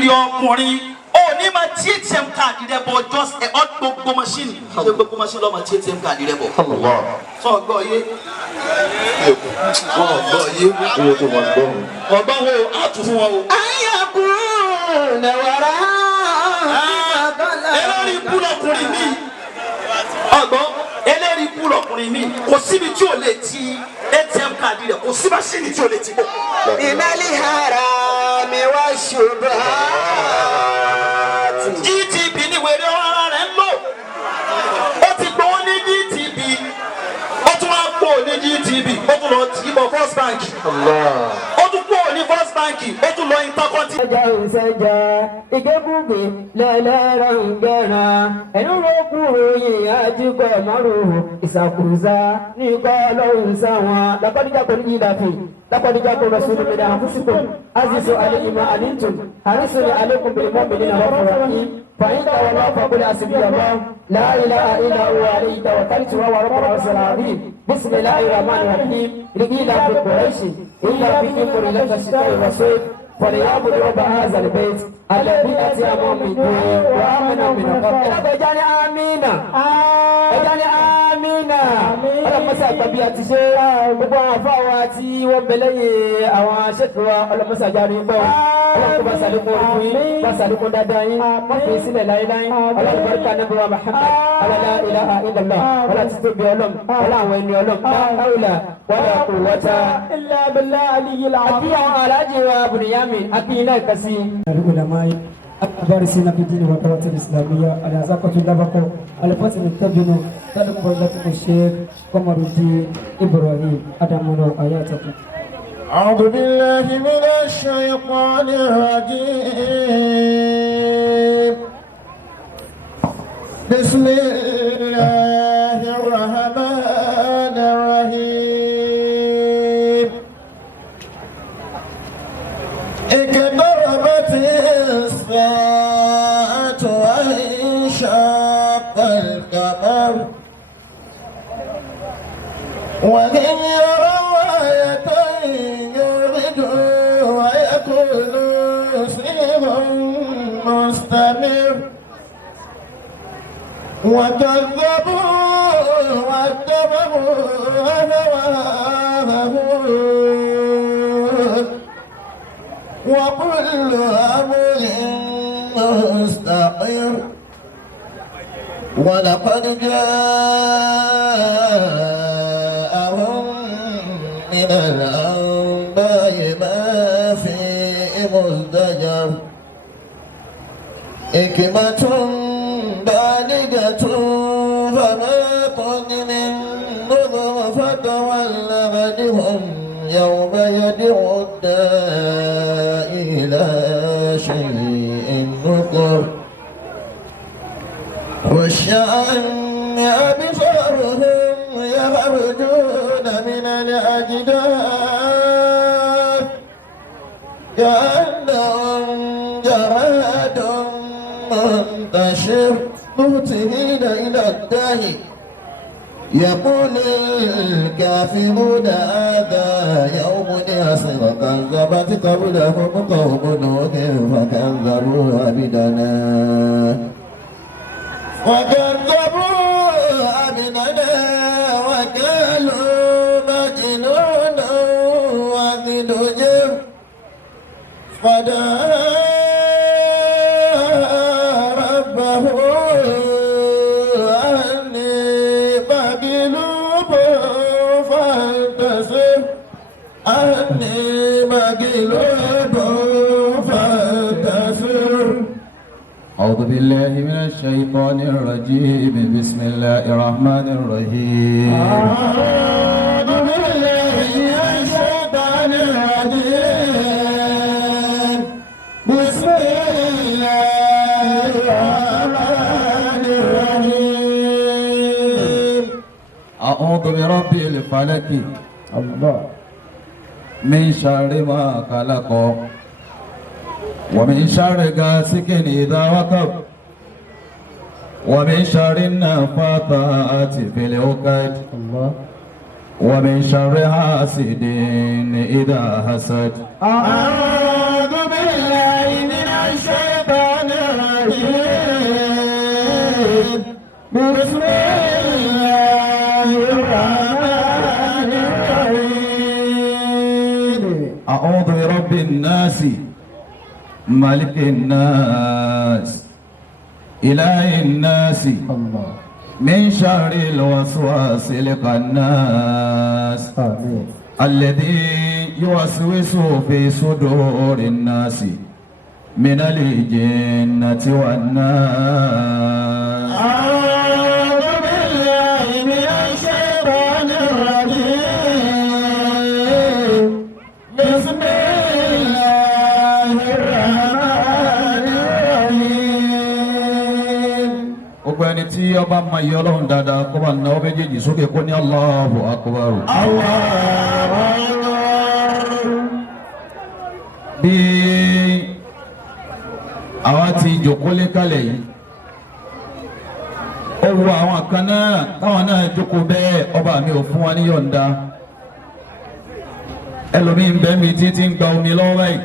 rí ọkùnrin ó ní máa tí ATM card rẹ bọ̀ just ẹ̀ ọ́ gbogbo machine ṣé gbogbo machine lọ́ọ́ máa tí ATM card rẹ bọ̀. sọ gbọ́ yé wọ́n gbọ́ yé ọgbọ́n wo á tún fún wọn o. ayakun nawara. eléyìí kú lọkùnrin mi ọgbọ́n eléyìí kú lọkùnrin mi kò síbi tí o lè ti ATM card rẹ kò sí machine tí o lè ti bọ̀. inali harami wa shubhat. GTB ni wèrè ọ̀rọ̀ rẹ̀ ń lò ó ti gbowó ní GTB ó tún wá pò ní GTB ó tún lọ tì í bọ̀ First Bank ó tún pò ní First Bank ó tún lọ Intercontinental. Sẹ́jà ìsẹ́jà ìgébùgbé lẹ́lẹ́rọ̀ ń gbẹ̀ràn ẹ̀nu lókù ròyìn àdìgbò márùn-ún ìsàkùsà ní kọ́ lọ́rùn sáwọn lápàdíjà kò ní ìdàfẹ́ lápàdíjà kò rọ̀ sórí mẹ́ta àfúsìkò azizu alẹ́yìnmá alẹ́ntùn àrísọ̀rọ̀ alẹ́kùn bẹ̀rẹ̀ mọ́ bẹ̀rẹ̀ náà wọ́n fọwọ́ yín fàyín tàwọn náà fàkúlẹ̀ àṣìbí ọ̀mọ́ láìlá ilá owó àlẹ́yìn tàwọn kárìtì wà wàrọ̀ kọ̀rọ̀ sọ̀rọ̀ àbí bisimilahi rahman rahim rigila fi quraishi illa fi kifuri laka shitai rasul فليعبد رب هذا البيت الذي أتيهم من جوع وآمنوا من خوف. اجعل آمين اجعل آمين. ọlọ́mọ sàgbàbí àti ṣe gbogbo àwọn afáwa tí wọ́n bẹ lẹ́yìn àwọn aṣètò wa ọlọ́mọ sàjáde gbọ́ ọlọ́mọ bá sàlékún orí fún yín bá sàlékún dáadáa yín wọ́n fi sílẹ̀ láéláé ọlọ́mọ barika nàbí wa Muhammad ọlọ́lá ilaha illallah ọlá ti tóbi ọlọ́m ọlá àwọn ẹni ọlọ́m láwùlà wala quwwata illa billahi aliyyil azim. àbí àwọn aláàjì wa bùnìyà أكيلا كثير العلماء البارسين في الدين والدعوة الإسلامية على زكاة اللبقة على فصل التبين طلب فضيلة الشيخ قمر الدين إبراهيم أدمر آياته. أعوذ بالله من الشيطان الرجيم بسم الله الرحمن الرحيم اقتربت الساعة وانشق القمر وإن يروا آية يعرضوا ويقولوا سحر مستمر وكذبوا واتبعوا أهواءهم وكل أمر مستقر ولقد جاءهم من الأنباء ما فيه مزدجر حكمة بالغة فما تغني النذر فتول عنهم يوم يدعو الداعي إلى شيء نكر خش عن أبصارهم يخرجون من الأجداث كأنهم جراد منتشر مهطعين إلى الداعي يقول الكافرون هذا يوم يسر كذبت قبلهم قوم نوح فكذبوا عبدنا وقالوا مجنون وازدجر فدعا ربه أني مغلوب فانتصر. أعوذ بالله من الشيطان الرجيم بسم الله الرحمن الرحيم. أعوذ بالله من الشيطان الرجيم بسم الله الرحمن الرحيم. أعوذ برب الفلك الله من شر ما خلق ومن شر غاسق إذا وقب ومن شر النفاثات في العقد الله ومن شر حاسد إذا حسد. أعوذ بالله من بسم الله الرحمن الرحيم أعوذ برب الناس ملك الناس إله الناس الله من شر الوسواس الخناس آمين الذي يوسوس في صدور الناس من الجنة والناس. أعوذ بالله من الشيطان الرجيم بسم الله الرحمن الرحيم gbogbo ẹni tí ọba mọ iye ọlọ́run dáadáa kó bá náwó méjèèjì sókè kó ní Allahu Akbar. bí àwa ti jòkólé kalẹ̀ yìí ó wo àwọn kan náà táwọn náà jókòó bẹ́ẹ̀ ọba mi ò fún wa ní yọ̀ǹda ẹlòmíì ń bẹ́ mi títí ń gba omi lọ́wọ́ báyìí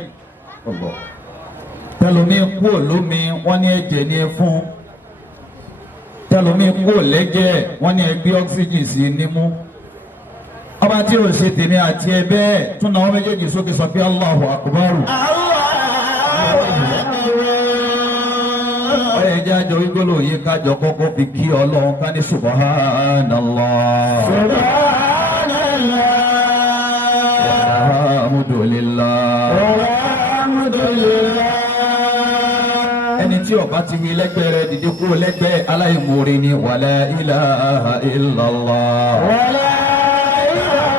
tẹlòmíì kú olómi wọ́n ní ẹ̀jẹ̀ ní ẹ fún tẹlomi kú lẹ́jẹ̀ wọ́n ní ẹgbẹ́ oxygen sí nímú ọba tí o ṣe tèmi àti ẹ bẹ́ẹ̀ tún náà wọ́n méjèèjì sókè sọ pé Allahu Akbar. ọ̀yẹ̀ ẹ̀jẹ̀ àjọ wígbóló yìí kájọ kọ́kọ́ fi kí Ọlọ́run ká ní subhanallah. alhamdulillah. ẹni tí ọba ti wí lẹ́gbẹ̀ẹ́ rẹ̀ dìde kúrò lẹ́gbẹ̀ẹ́ aláìmoore ni wala ilaha illallah. ولا إله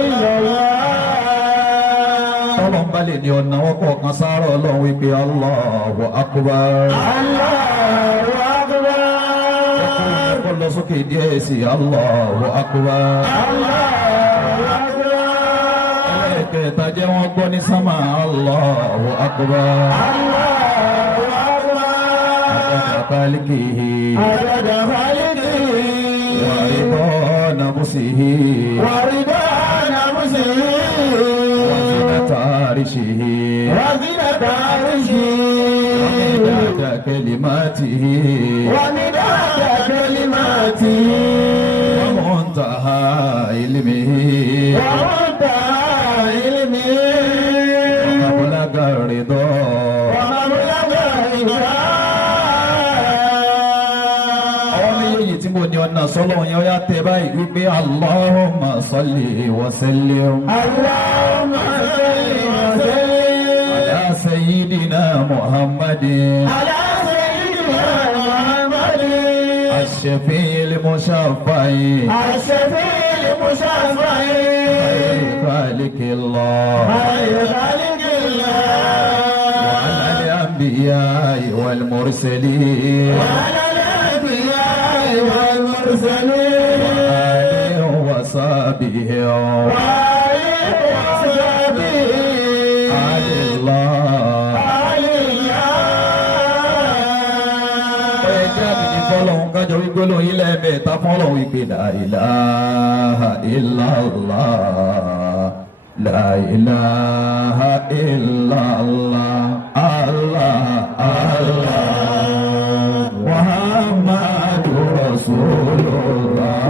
إلا الله tọ́lọ̀ ń balẹ̀ ní ọ̀nà wọn kọ̀ọ̀kan sáárọ̀ Ọlọ́run wípé Allahu Akbar. الله أكبر ẹ̀kọ́ lọ sókè díẹ̀ sí Allahu Akbar. الله أكبر ẹlẹ́kẹ̀ẹ́ta jẹ́ wọ́n gbọ́ ní sámà Allahu Akbar. خالقه عدد خلقه ورضا نفسه ورضا نفسه وزنة عرشه وزنة عرشه ومداد كلماته ومداد كلماته ومنتهى علمه ومنتهى علمه ومبلغ الرضا ومبلغ الرضا tí mo ní ọ̀nà sọ́lọ́ yẹn ó yá tẹ báyìí wípé Allahumma salli wa sallim. Allahumma salli wa sallim ala sayyidina Muhammadin. ala sayyidina Muhammadin ash-shafi'il mushaffa'i. الشفيع المشفع خير خالق الله. خير خلق الله وعلى الأنبياء والمرسلين. وعلى الأنبياء والمرسلين وآله وصحبه وآله وصحبه آل الله. آل الله ẹjẹ́ àbìdí fọ́lọ́hún kájọ wígbólóhùn yìí lẹ́ẹ̀mẹ́ta fọ́lọ́hún ìpè la ilaha illallah la ilaha illallah Allah Allah Muhammadu Rasulullah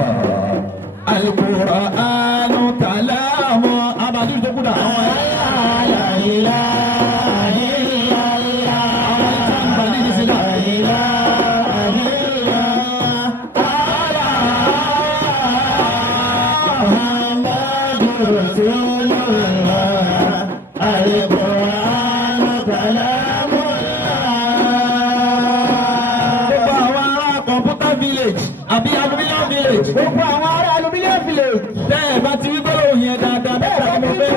al-Qur'anu kalamu abadu tó kúrò àwọn لا إله إلا الله لا إله إلا الله محمد رسول الله القرآن كلام gbogbo àwọn ará kọ̀mpútà village àbí aluminium village. gbogbo àwọn ará aluminium village. bẹ́ẹ̀ bá ti wí gbọ́dọ̀ yẹn dáadáa bẹ́ẹ̀ bá mo fẹ́.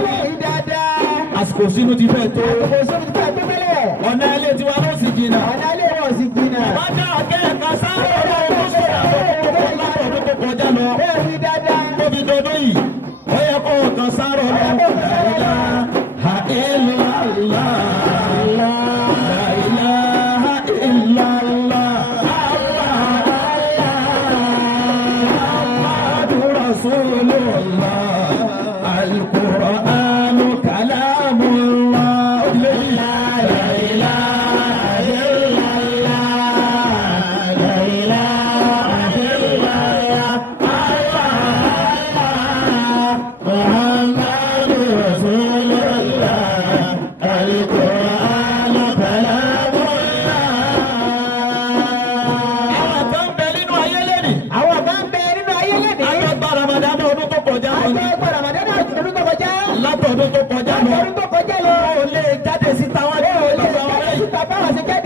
dáadáa. àsìkò sínú ti fẹ́ tó. kò sóbi tí a gbé mẹ́lẹ̀. ọ̀nà ilé tiwa ló sì jìnnà. ọ̀nà ilé wọn sì jìnnà. bájà akẹ́yẹ̀ká sáré ọ̀rọ̀ tó sọ̀rọ̀ àbọ̀kọ̀kọ̀ látọ̀dún tó kọjá lọ. bẹ́ẹ̀ wí dáadáa. tóbi dọdún yìí ó yẹ kó ọ̀kan sáré ọ̀rọ̀ ha illallah la ilaha illallah Muhammadu Rasulullah al-Qur'anu kalamullah. لا إله إلا الله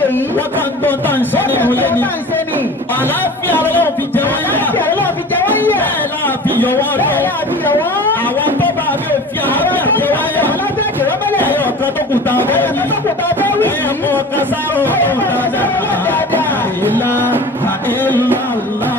ṣe yìí. wọ́n kàn gbọ́ tá à ń ṣe nínú ilé ni. Bá ń ṣe ni. àlàáfíà ọlọ́run fi jẹ wọ́n yá. Àlàáfíà Ọlọ́run fi jẹ wọ́n yà. bẹ́ẹ̀ náà fi yọ wọ́n lọ. Bẹ́ẹ̀ náà fi yọ̀ wọ́n. àwọn tó bá mi ò fi àlàáfíà jẹ wọ́n yá. Àlàáfíà jẹ wọ́n mọ́lẹ̀. ẹ̀yọ̀ kan tó kù tá a fẹ́ wí. Ẹ̀yọ̀ kan tó kù tá a fẹ́ wí. ẹ̀yọ̀ kan kásáró ọ̀hún dáadáa. ìlà ìlàlá.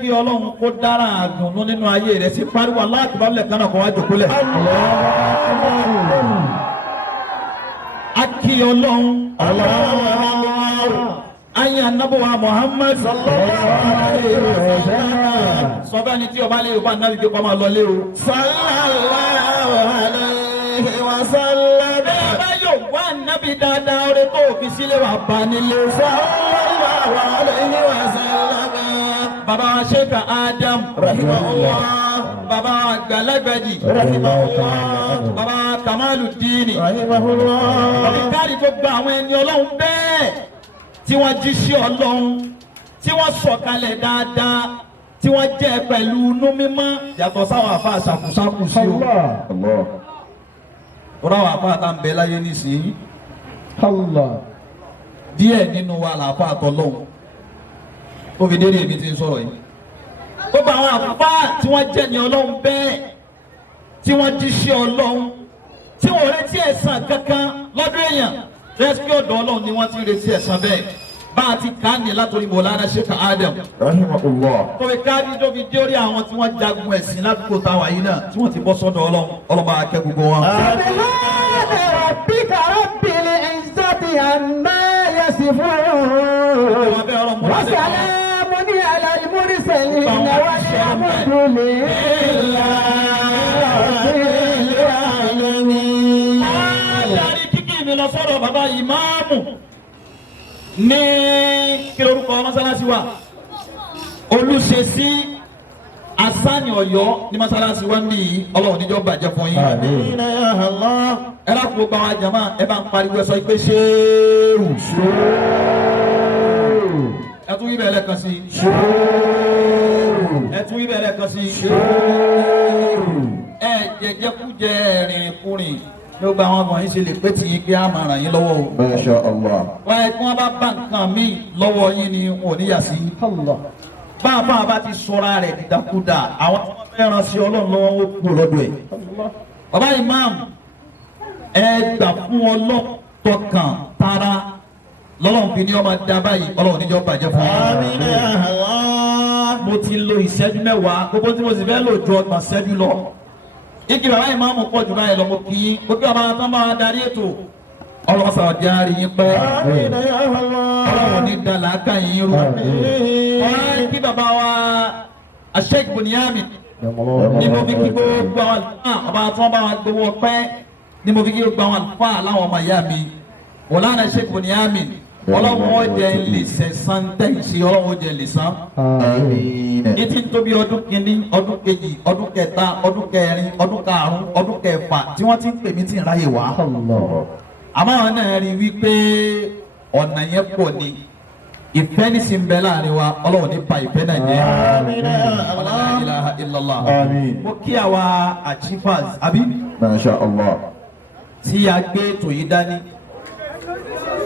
Kí Ọlọ́run kó dára àdùnnú nínú ayé rẹ̀ sí pariwo aláàtúbálẹ̀ kan náà kó wá jòkólẹ̀. A kí Ọlọ́run. Ayé anábọ̀wá Muhammad sallallahu alayhi wa sallam. Sọ́bẹ́ ni tí ọba lé o bá nábì gbé kọ́ máa lọ lé o. Sallallahu alayhi wa sallam. Bẹ́ẹ̀ bá yóò wá nábì dáadáa orí tó fi sílẹ̀ wà bá nílé. Sallallahu alayhi wa sallam. Baba Sheikh Adam rahimahullah, Baba Galagbaji rahimahullah, Baba Kamaluddin rahimahullah. Ọ̀rẹ́kárí tó gba àwọn ẹni Ọlọ́run bẹ́ẹ̀ tí wọ́n jí sí Ọlọ́run, tí wọ́n sọ̀kalẹ̀ dáadáa, tí wọ́n jẹ́ pẹ̀lú inú mímọ́ yàtọ̀ sáwọn àfa àṣàkùṣàkù sí o. Ọ̀rọ̀ àwọn àfa àtà ń bẹ láyé nísìnyí. Díẹ̀ nínú wa làfa àtọ̀lọ́hùn. Ó fi dédé ibi tí ń sọ̀rọ̀ yìí. Gbogbo àwọn àfá tí wọ́n jẹ́ ní Ọlọ́run bẹ́ẹ̀ tí wọ́n jí sí Ọlọ́run tí wọ́n retí ẹ̀san kankan lọ́dún èèyàn rẹ́síkì ọ̀dọ̀ Ọlọ́run ni wọ́n ti retí ẹ̀san bẹ́ẹ̀. Bá a ti ká ní látòrí Mọ̀lánà Sheikh Adam rahimahullah. Tó fi káàdì tó fi dé orí àwọn tí wọ́n jagun ẹ̀sìn ládùúgbò táwa yìí náà tí wọ́n ti bọ́ sọ́dọ̀ Ọlọ́run ọlọ́ba akẹ́ gbogbo wọn. على المرسلين والحمد لله رب العالمين. Adarí kíkì mi lọ sọ́dọ̀ bàbá ìmáàmù ní kí lórúkọ mọ́sálásí wa. Olùṣesí Asani Ọ̀yọ́ ní mọ́sálásí wa ní Ọlọ́run níjọ́ bàjẹ́ fún yín. Ẹ láti gbogbo àwọn àjàmá ẹ bá ń pariwo ẹ sọ pé ṣéèrù. Ẹ tún ibẹ̀ lẹ́ẹ̀kan sí. Ẹ tún ibẹ̀ lẹ́ẹ̀kan sí. Ẹ jẹjẹkújẹ rìn kúrìn ló gba àwọn ọmọ yín ṣe lè pé tí yín pé á máa ràn yín lọ́wọ́ o. Masha Allah. Wọ́n ẹ kí wọ́n bá bá nǹkan míì lọ́wọ́ yín ni wọn ò ní yà sí. Báàbá bá ti sọra rẹ̀ dídákúdà àwọn tí wọ́n fẹ́ ràn sí Ọlọ́run lọ́wọ́ ó kú lọ́dọ̀ ẹ̀. Bàbá ìmáàmù ẹ gbà fún Ọlọ́run tọkàn tara lọ́lọ́run fi ní ọmọ dá báyìí Ọlọ́run níjọ́ bàjẹ́ fún mi. Mo ti lo ìṣẹ́jú mẹ́wàá gbogbo tí mo sì fẹ́ lò ju ọgbọ̀n ìṣẹ́jú lọ. Igi bàbá ìmáàmù pọ̀ jù báyìí lọ mo kì í gbogbo àwọn tán bá darí ètò Ọlọ́run sàrọ̀ di àárín yín pẹ́. Ọlọ́run ní dàlá ká yín rú. Ọ̀rẹ́ kí bàbá wa Sheikh Bunyamin ni mo fi kí gbogbo àwọn àlùfáà ọba tí wọ́n bá wa gbowó ọpẹ́ ni mo fi kí gbogbo àwọn àlùfáà láwọn ọmọ ìyá mi. Mọ̀lánà Sheikh Bunyamin Ọlọ́run ó jẹ́ lè sẹ̀sán tẹ̀sí Ọlọ́run ó jẹ́ lè san. Ní ti ń tóbi ọdún kìíní ọdún kejì ọdún kẹta ọdún kẹrin ọdún karùn-ún ọdún kẹfà tí wọ́n ti ń pè mí tí ń ráyè wá. Àmọ́ àwọn náà rí wípé ọ̀nà yẹn pọ̀ ni ìfẹ́ ní sí ń bẹ láàrin wa Ọlọ́run ní pa ìfẹ́ náà jẹ́. La ilaha illallah. Mo kí àwa achievers àbí. Masha Allah. Tí a gbé ètò yìí dání.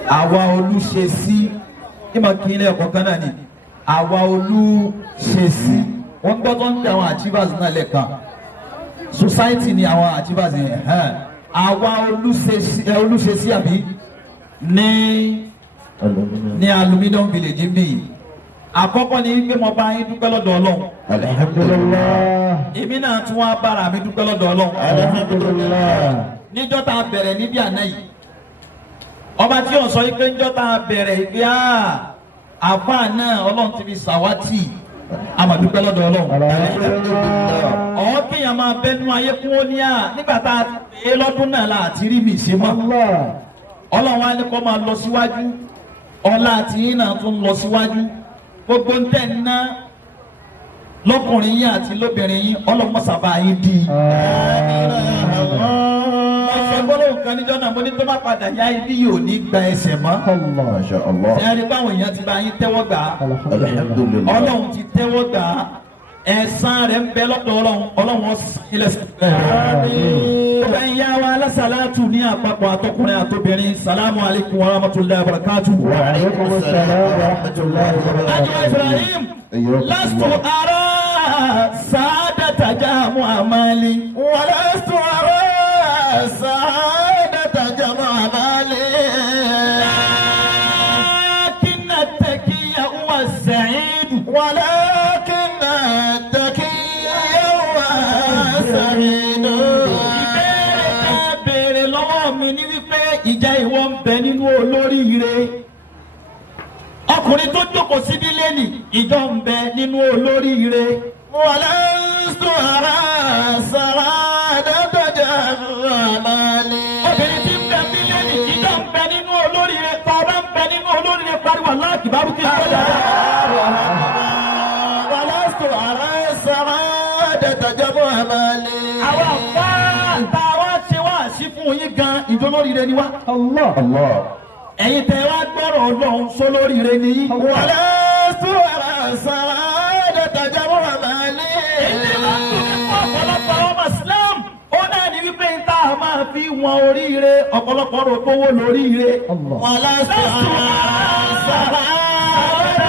Àwa olùṣesí ìmọ̀ kí ilé ẹ̀kọ́ kan náà ni àwa olùṣesí wọ́n gbọ́ tó ń tẹ àwọn achievers náà lẹ́ẹ̀kan society ni àwọn achievers yẹn àwa olùṣesí àbí ní aluminium village bí àkọ́kọ́ ni wípé mo bá yín dúpẹ́ lọ́dọ̀ Ọlọ́run. Alhamdulillah. èmi náà tún wá bára mi dúpẹ́ lọ́dọ̀ Ọlọ́run. Alhamdulillah. níjọ́ tá a bẹ̀rẹ̀ níbí àná yìí ọba tí yóò sọ yìí pé níjọ́ tá a bẹ̀rẹ̀ ìgbé àfa náà Ọlọ́run ti fi sàwátì àmàdúpẹ́ lọ́dọ̀ Ọlọ́run. ọ̀hún kéèyàn máa bẹnu ayé kún ó ní nígbà tá a ti pè é lọ́dún náà la àti rí mi ṣe mọ́. Ọlọ́run wa ní kó máa lọ síwájú ọlá àti yín náà tún lọ síwájú gbogbo ń tẹ̀ ná lọ́kùnrin yín àti lóbìnrin yín Ọlọ́run mọ́sàbá yín di. ọ̀sẹ̀ gbọ́dọ̀ kan níjọ́ náà mo ní tó bá padà yá ibi yóò ní gba ẹsẹ̀ mọ́. Masha Allah. ẹ̀rí báwọn èèyàn ti bá yín tẹ́wọ́ gbà á. Alhamdulillah. Ọlọ́run ti tẹ́wọ́ gbà á. ẹ̀san rẹ̀ ń bẹ lọ́dọ̀ Ọlọ́run ọ̀sán ilẹ̀ sọ̀rọ̀. ọba ìyá wa alásàlátù ní àpapọ̀ àtọkùnrin àtobìnrin salamu alaykum wa rahmatulahi wa barakatuh. Wa alaykum assalam wa rahmatullahi wa Ajá barakatuh. Ibrahim lastu ara saadata jamu amali. wa lastu ara sa'adata jamu amali. lakin at-taqiyya huwa as-sa'id. ولكن التقي هو السعيد. béèrè lọ́wọ́ mi ní wípé ìjà ìwọ ń bẹ nínú olóríire. ọkùnrin tó jókòó síbí lẹ́nì ìjọ ń bẹ nínú olóríire. ولست أرى سعادة جمالي. obìnrin tí ń bẹ bí lẹ́nì ìjọ ń bẹ nínú olóríire. tọ́ba ń bẹ nínú olóríire pariwo aláàkì bá rúkì sọ́jà. ولست أرى سعادة جمالي. àwọn àpá táwa ṣe wá sí fún yín gan ìdólóríire ni wá. Allah. ẹ̀yin tẹ́ wá gbọ́rọ̀ Ọlọ́run sólóríire ni yín. ولست أرى سعادة جمالي. ọ̀pọ̀lọpọ̀ ọmọ Islam ó náà ní wípé tá a máa fi wọn oríire ọ̀pọ̀lọpọ̀ rò gbówó lóríire. ولست أرى سعادة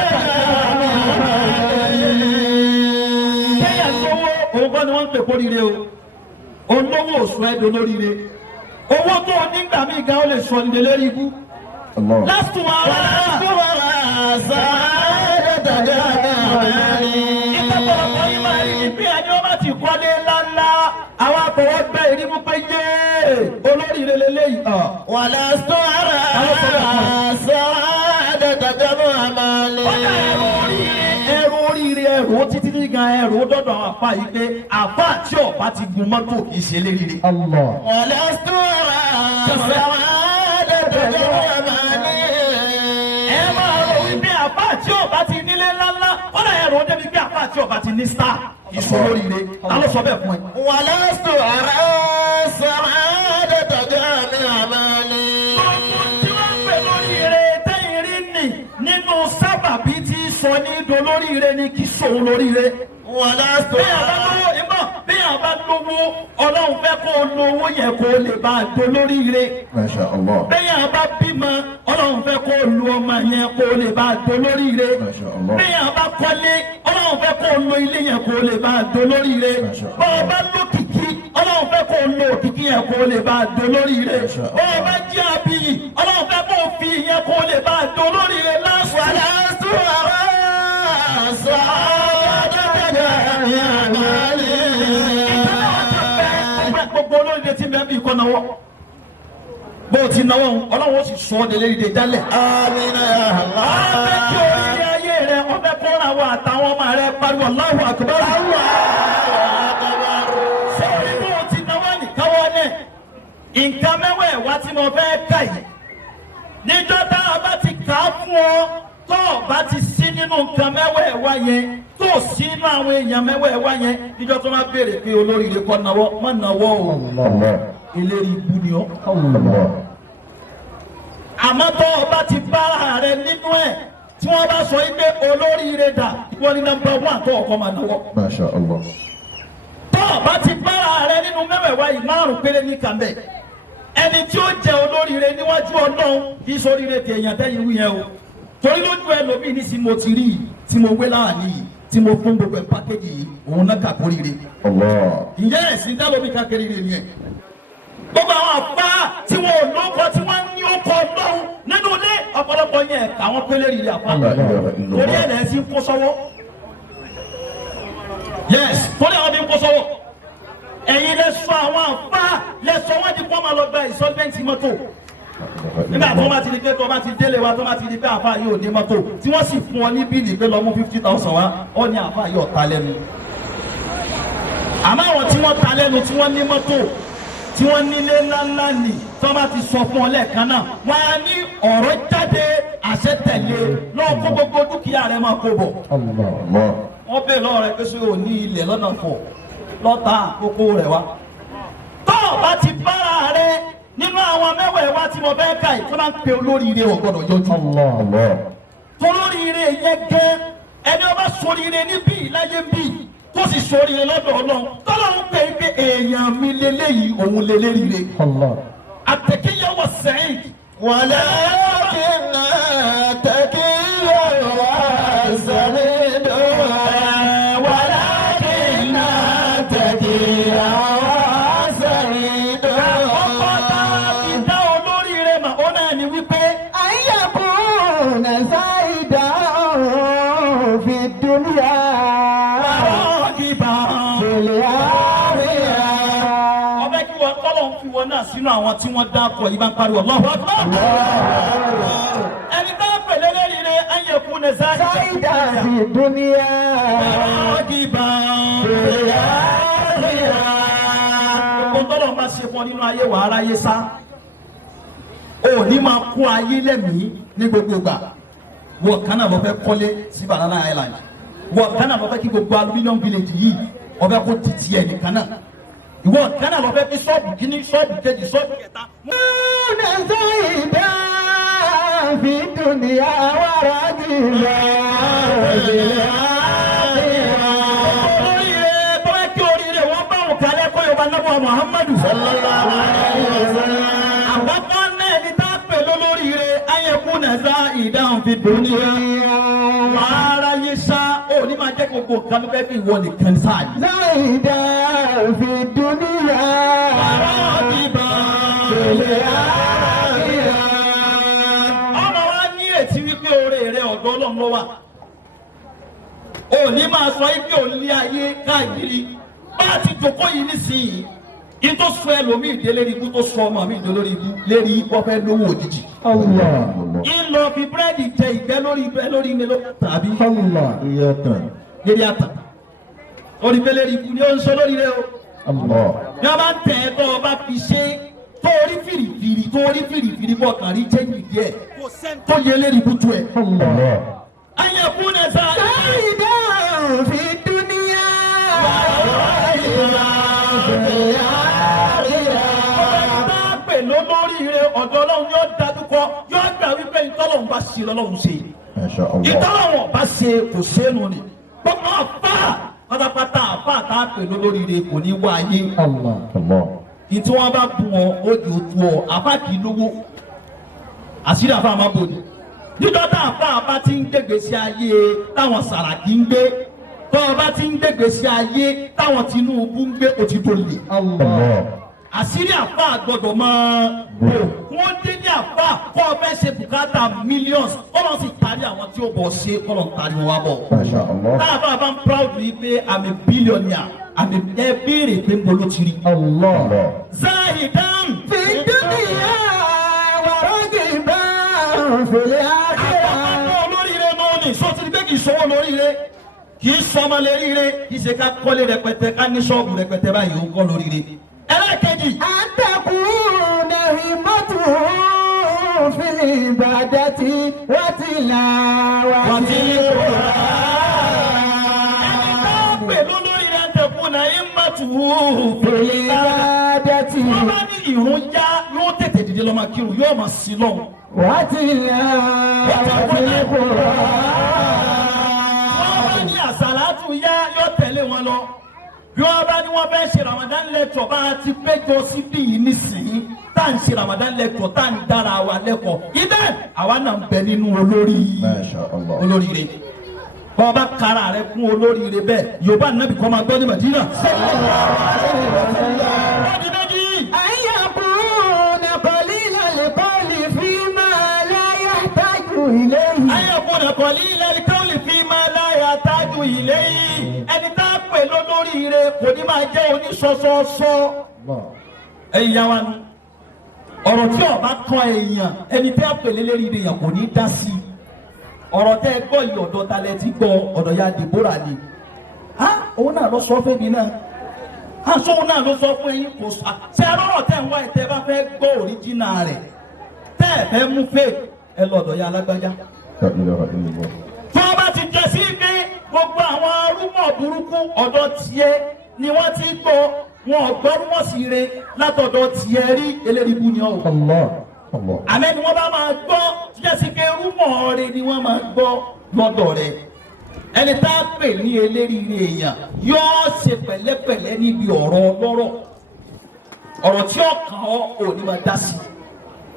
جمالي. kéèyàn lówó òun kọ́ ni wọ́n ń pè kóríire o olówó oṣù ẹ̀dọ̀ lóríire owó tó o nígbà míì gan ó lè sọ nílé lérí ibú. Allah. lásìkò àwọn ولست أرى سعادة جمالي. ìtọ́pọ̀lọpọ̀ yìí máa rí bí ẹni wọ́n bá ti kọ́lé ńláńlá àwọn akọ̀wọ́ gbẹ́ ìdímú pé yé olóríire lélẹ́yìí. ولست أرى سعادة جمالي. ọjà ẹrù oríire ẹrù ó títí ní gan ẹrù ó dọ́dọ̀ àwọn àfa yìí pé àfa tí ọba ti gun mọ́tò kì í ṣe léríire. ولست أرى سعادة جمالي. ẹ máa rò wípé àfa tí ọba ti nílé ńláńlá ọ̀nà ẹrù ó débi pé àfa tí ọba ti ní star ìṣòro rire ta ló sọ bẹ́ẹ̀ fún ẹ. ولست أرى سعادة جمالي. tí wọ́n ń pè lóríire tẹ́yìn rí nì nínú sábàbí tí sọ ní dolóríire ni kì í sòun lóríire. ولست bẹ́ẹ̀ bá lówó ìmọ̀ bẹ́ẹ̀ bá lówó Ọlọ́run fẹ́ kó o lo owó yẹn kó o lè bá a dolóríire. Masha Allah. bẹ́ẹ̀ bá bímọ Ọlọ́run fẹ́ kó o lo ọmọ yẹn kó o lè bá a dolóríire. Masha Allah. bẹ́ẹ̀ bá kọ́lé Ọlọ́run fẹ́ kó o lo ilé yẹn kó o lè bá a dolóríire. bọ́ọ̀ bá lókìkí Ọlọ́run fẹ́ kó o lo òkìkí yẹn kó o lè bá a dolóríire. bọ́ọ̀ bá jẹ́ abiyì Ọlọ́run fẹ́ kó o fi yẹn kó o lè bá a dolóríire lásán. ولست أرى سعادة جمالي. gbogbo olóríire tí bẹ́ẹ̀ bí kọ́ náwó bó o ti náwó Ọlọ́run ó sì sọ ọ́ délé ìdè jálẹ̀. آمين يا ọbẹ̀ tí الله. oríire ayé rẹ ọbẹ̀ kọ́ra wa àtàwọn ọmọ rẹ pariwo Allahu Akbar. ṣé orí bó o ti náwó nìkáwọ́ náà nǹkan mẹ́wẹ̀ẹ̀wá tí mo fẹ́ kà yìí níjọ́ tá a bá ti kà á fún ọ tó o bá ti sí nínú nǹkan mẹ́wẹ̀ẹ̀wá yẹn tó o sí nínú àwọn èèyàn mẹ́wẹ̀ẹ̀wá yẹn níjọ́ tó máa béèrè pé olóríire kọ́ náwó má náwó o Allah. ìlérí ibu ni ọ́. Allah. àmọ́ tó o bá ti bá ààrẹ nínú ẹ̀ tí wọ́n bá sọ pé olóríire dà wọ́n ní nọ́mbà 1 tó ọkọ máa náwó. Masha Allah. tó o bá ti bá ààrẹ nínú mẹ́wẹ̀ẹ̀wá yìí márùn péré ní kàmbẹ́ ẹni tí ó jẹ olóríire níwájú Ọlọ́run kì í sóríire ti èèyàn tẹ́yìn wí yẹn o torí lójú ẹlòmíì ní sí mo ti rí yìí tí mo wé láàánú yìí tí mo fún gbogbo ẹ̀ pákéjì yìí òun náà kà kórìíre. Allah. ǹjẹ́ ẹ̀sìn dálómi ká kéré ni ẹ̀ gbogbo àwọn àpá tí wọn ò lóko tí wọ́n ní ó kọ lọ́hùn nínú ilé ọ̀pọ̀lọpọ̀ yẹn àwọn pélé rírì àpá torí ẹ̀ lẹ́sìn kó sọ́wọ́ yes torí àwọn bí ń kó sọ́wọ́ ẹ̀yin lẹ sọ àwọn àfa lẹ sọ wọ́n di kó máa lọ gba ìsọ́lẹ́ǹtì mọ́tò nígbà tó bá ti di pé tó bá ti délé wa tó bá ti di pé àfa yóò ní mọ́tò tí wọ́n sì fún ọ ní bíìlì pé lọ mú 50,000 wá ọ ní àfa yóò ta lẹ́nu àmọ́ àwọn tí wọ́n ta lẹ́nu tí wọ́n ní mọ́tò tí wọ́n nílé ńláńlá nì tí wọ́n bá ti sọ fún ọ lẹ́ẹ̀kan náà wọ́n á ní ọ̀rọ̀ jáde àṣẹ tẹ̀lé lọ́wọ́ kó gbogbo dúkìá rẹ̀ máa kó bọ̀. wọ́n bèèrè lọ́wọ́ rẹ̀ pé ṣé o ní ilẹ̀ lọ́nà fọ̀ lọ́ta àkókò rẹ̀ wá. tó o bá ti bára rẹ̀ nínú àwọn mẹ́wẹ̀ẹ́wá tí mo fẹ́ ká yìí tó máa ń pe olóríire ò gbọ́dọ̀ yọjú. olóríire yẹn gẹ́ ẹni ọba sóríire níbí láyé bíi tó sì sórí ẹ lọ́dọ̀ ọlọ́run tọ́lọ́run pé pé èèyàn mi lélẹ́yìí òun lélẹ́rìíre. àtẹ̀kíyàwó sẹ́yìn. walakinna àtẹ̀kíyàwó sẹ́yìn. walakinna àtẹ̀kíyàwó sẹ́yìn. àkọ́kọ́ tá a fi dá olóríire mà ó náà ní wípé. ayẹ̀kú nàìjíríà fi dúnìyà. ọbẹ̀ kí wọ́n kọ́lọ̀ ń fi wọn náà sínú àwọn tí wọ́n dákọ̀ yìí bá ń pariwo Allahu Akbar. ẹni tó ń pèlè lóríire ayẹ̀kú ní sáyidà fi dúnìyà. gbogbo tọ́lọ̀ ń bá ṣe fún ọ nínú ayé wàá ráyé sá o ní máa kó ayé lẹ́mìí ní gbogbo ìgbà wọ́n kan náà lọ fẹ́ kọ́lé sí Banana Island wọ́n kan náà lọ fẹ́ kí gbogbo aluminium village yìí ọbẹ̀ kó titi ẹ̀ nìkan náà ìwọ kan náà lọ fẹ́ kí ṣọ́ọ̀bù kìíní ṣọ́ọ̀bù kejì ṣọ́ọ̀bù kẹta. múnà sáyidà fi dúnìyà wàrà jìnnà òjìlẹ̀ àbíyá. oríire tó yẹ kí oríire wọn bá wọn kalẹ̀ kó yorùbá nábọ̀ Muhammadu. sallallahu alaihi wasallam. àkọ́kọ́ náà ní tá a pè lólóríire ayẹ̀kú nàza ìdáhùn fi dúnìyà. wàá ráyé sá ó ní máa jẹ́ gbogbo nǹkan ló fẹ́ fi ìwọ nìkan sáà. sáyidà fi dúnìyà wàrà jìnnà òjìlẹ̀ àbíyá. ọmọ wa ní ètí wípé oore rẹ ọ̀dọ̀ Ọlọ́run ló wà òní máa sọ ibi òní ayé káàkiri bá a ti jòkó yìí nísìnyí yìí tó sọ ẹlòmíì dé lérí ikú tó sọ ọmọ mi dé lórí ikú lérí ikú ọfẹ lówó òjijì. ìlọ fi búrẹ́dì jẹ ìgbẹ́ lórí ilé ló tàbí lérí àtà orí pé lérí ikú ni ó ń sọ lórí rẹ o. ní wọ́n bá ń tẹ̀ ẹ́ tó o bá fi ṣe torí fìrìfìrì bọ̀ kàn rí jẹ́yìn díẹ̀ kò sẹ́ni tó yẹ lérí ibùtú ẹ̀. ayẹ̀kú ní ẹ̀sán. sáyidà fi dúnìyà ọ̀gá pè lólóríire ọ̀dọ̀ Ọlọ́run yóò dájú kọ yóò gbà wípé ìtọ́lọ́run bá ṣe lọ́lọ́run ṣe ìtọ́lọ́run bá ṣe kò sẹ́nu ni gbogbo àfà pátápátá àfà tá a pè lólóríire kò ní wá ayé ìtí wọn bá bu wọn ó di otu ọ àfà kì í lówó àṣírí àfà máa bò ní níjọ́ tá àfà bá ti ń gbègbè sí ayé táwọn Sàràkí ń gbé tó o bá ti ń gbègbè sí ayé táwọn Tinubu ń gbé o ti dolè. àṣírí àfà gbọ́dọ̀ máa bò wọ́n dé ní àfà kọ́ ọ fẹ́ ṣe bùkátà millions kọ́lọ́ sì tarí àwọn tí ó bọ̀ ṣe kọ́lọ́ tarí wọn wá bọ̀. táàbà bá ń proud yìí pé I'm a billionaire àmì ẹ béèrè pé mo ló ti rí. Zahidan fi dúnìyà wàrà jìnnà òjìlẹ̀ àbíyá. àkọ́kọ́ olóríire náà ni sọ́tìrì pé kì í sọ́wọ́ lóríire kì í sọmọ léríire kì í ṣe ká kọ́lé rẹpẹtẹ ká ní ṣọ́ọ̀bù rẹpẹtẹ báyìí ó kọ́ lóríire. ẹlẹ́ẹ̀kejì. àtẹkùn nàìmọ́tò fìlì ìbàdàtì wàtìlà wàtìlà. ẹni tá a pè lólóríire àtẹkùn nàìmọ́tò fìlì ìbàdàtì. wọ́n bá ní ìrún já yóò tètè dìde lọ́mọ kírun yóò máa sí lọ́hùn. wàtìlà wàtìlà. wọ́n bá ní àsàlátù yá yóò tẹ̀lé wọn lọ. bí wọ́n bá ní wọ́n fẹ́ ṣe Ramadan lecture bá a ti péjọ síbí yìí nísìnyí tá à ń ṣe Ramadan lecture tá à ń dára wa lẹ́kọ̀ọ́ ibẹ̀ àwa náà ń bẹ nínú olóríire bọ́ọ̀ bá kára rẹ kún olóríire bẹ́ẹ̀ Yorùbá nàbì kọ́ máa gbọ́ ní Madina. أن يكون قليل القول فيما لا يحتاج إليه ayọ̀kùnrin kọ̀lí ilẹ̀ káwọlì fi máa láyà tájú ilé yìí ẹni tá a pè lólóríire kò ní máa jẹ́ oníṣọ́ṣọ́ṣọ́. ẹ̀yin yá wa ni ọ̀rọ̀ tí ọba kan èèyàn ẹni tí a pè lélẹ́rìí èèyàn kò ní dá sí i ọ̀rọ̀ tẹ́ ẹ gbọ́ yìí ọ̀dọ̀ ta lẹ ti gbọ́ ọ̀dọ̀ ya Deborah ni òun náà lọ sọ fún mi náà sóun náà ló sọ fún ẹ̀yin kò sọ ṣe ọ̀rọ̀ tẹ́ ń wá ẹ̀ tẹ́ bá fẹ́ gbọ́ òríjìnà rẹ̀ tẹ́ ẹ fẹ́ mú fèk ẹ lọ́dọ̀ ya alágbájá. La ilaha illallah. tí wọ́n bá ti jẹ sí pé gbogbo àwọn rúmọ̀ burúkú ọ̀dọ̀ tiẹ̀ ni wọ́n ti gbọ́ wọn gbọ́ wọ́n sì re látọ̀dọ̀ tiẹ̀ rí eléríbú ni ọ̀. Allah. Allah. àmẹ́ ni wọ́n bá máa gbọ́ jẹ́ sí pé rúmọ̀ rẹ ni wọ́n máa gbọ́ lọ́dọ̀ rẹ̀ ẹni tá a pè ní eléríire èèyàn yóò ṣe pẹ̀lẹ́pẹ̀lẹ́ níbi ọ̀rọ̀ ọlọ́rọ̀ ọ̀rọ̀ tí ọkàn ò ní máa dá sí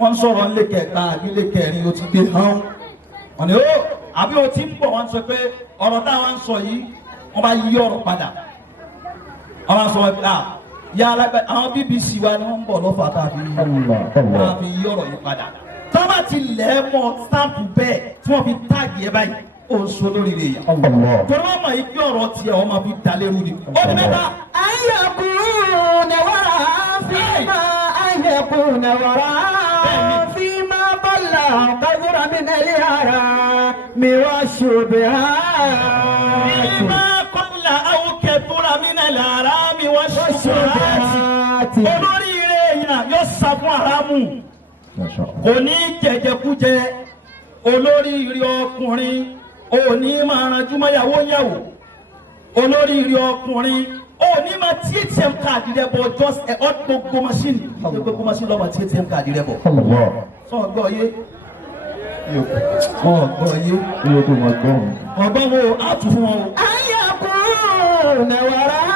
wọ́n sọ̀rọ̀ ńlẹ̀ kẹta àbí ńlẹ̀ kẹrin o ti gbé hàn wọ́n ní ó àbí o ti ń bọ̀ wọ́n sọ pé ọ̀rọ̀ táwọn ń sọ yìí wọ́n bá yí ọ̀rọ̀ padà wọ́n máa sọ pé ya alágbẹ àwọn BBC wa ni wọ́n ń bọ̀ lọ́fà tàbí yí ọ̀rọ̀ yìí padà tí wọ́n bá ti lẹ̀ mọ́ stamp bẹ́ẹ̀ tí wọ́n fi táàgì ẹ báyìí ó ń so lórí rẹ̀ yà torí wọ́n mọ̀ yìí kí ọ̀rọ̀ tiẹ̀ wọ́n máa fi dalérú ni ó ní mẹ́ta. أيكون وراء فيما أيكون وراء فيما ضل كثر من الهرم والشبهات فيما قل أو كثر من الحرام والشبهات olóríire èèyàn yóò sá fún haramu kò ní jẹjẹkújẹ olóríire ọkùnrin òní máa ranjú mọ́ yàwó olóríire ọkùnrin òní máa tí ATM káàdì rẹ bọ̀ just gbogbo machine lọ́mọ tí ATM káàdì rẹ bọ̀ sọ gbọ́ yé ọgbọ́n yé ọgbọ́n wo á tún fún wọn o. أيكون وراء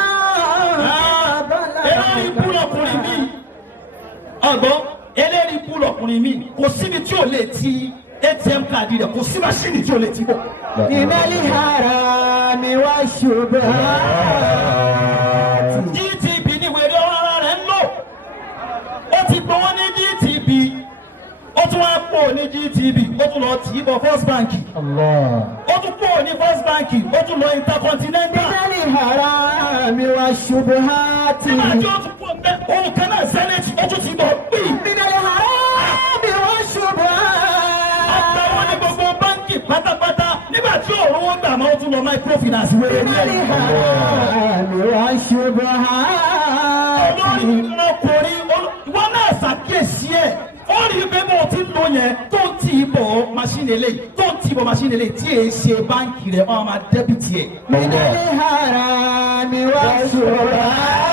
eléyìí ikú lọkùnrin mi ọgbọ́n eléyìí ikú lọkùnrin mi kò síbi tí o lè ti ATM káàdì rẹ kò sí machine tí o lè ti bọ̀. من الهرم والشبهات GTB ni wèrè ọ̀rọ̀ rẹ̀ ń lò ó ti gbowó ní GTB ó tún wá pò ní GTB ó tún lọ tì í bọ̀ First Bank ó tún pò ní First Bank ó tún lọ Intercontinental. من الهرم والشبهات nígbà tí ó tún pò ń bẹ òun kan náà Senate ó tún ti bọ̀ pín. من الهرم والشبهات ọ̀pọ̀ wọn ní gbogbo báńkì pátápátá nígbà tí òun wọn gbà máa tún lọ microfinance wẹ̀rẹ̀ ní ẹ̀yìn. الهرم والشبهات olórí ọkùnrin wọn náà ṣàkíyèsí ẹ̀ ó rí i pé bó o ti ń lo yẹn tó ń tì í bọ̀ máṣíìnì eléyìí tó ń tì í bọ̀ máṣíìnì eléyìí tí èyí ṣe báńkì rẹ̀ máa dẹ́bìtì ẹ̀. من الهرم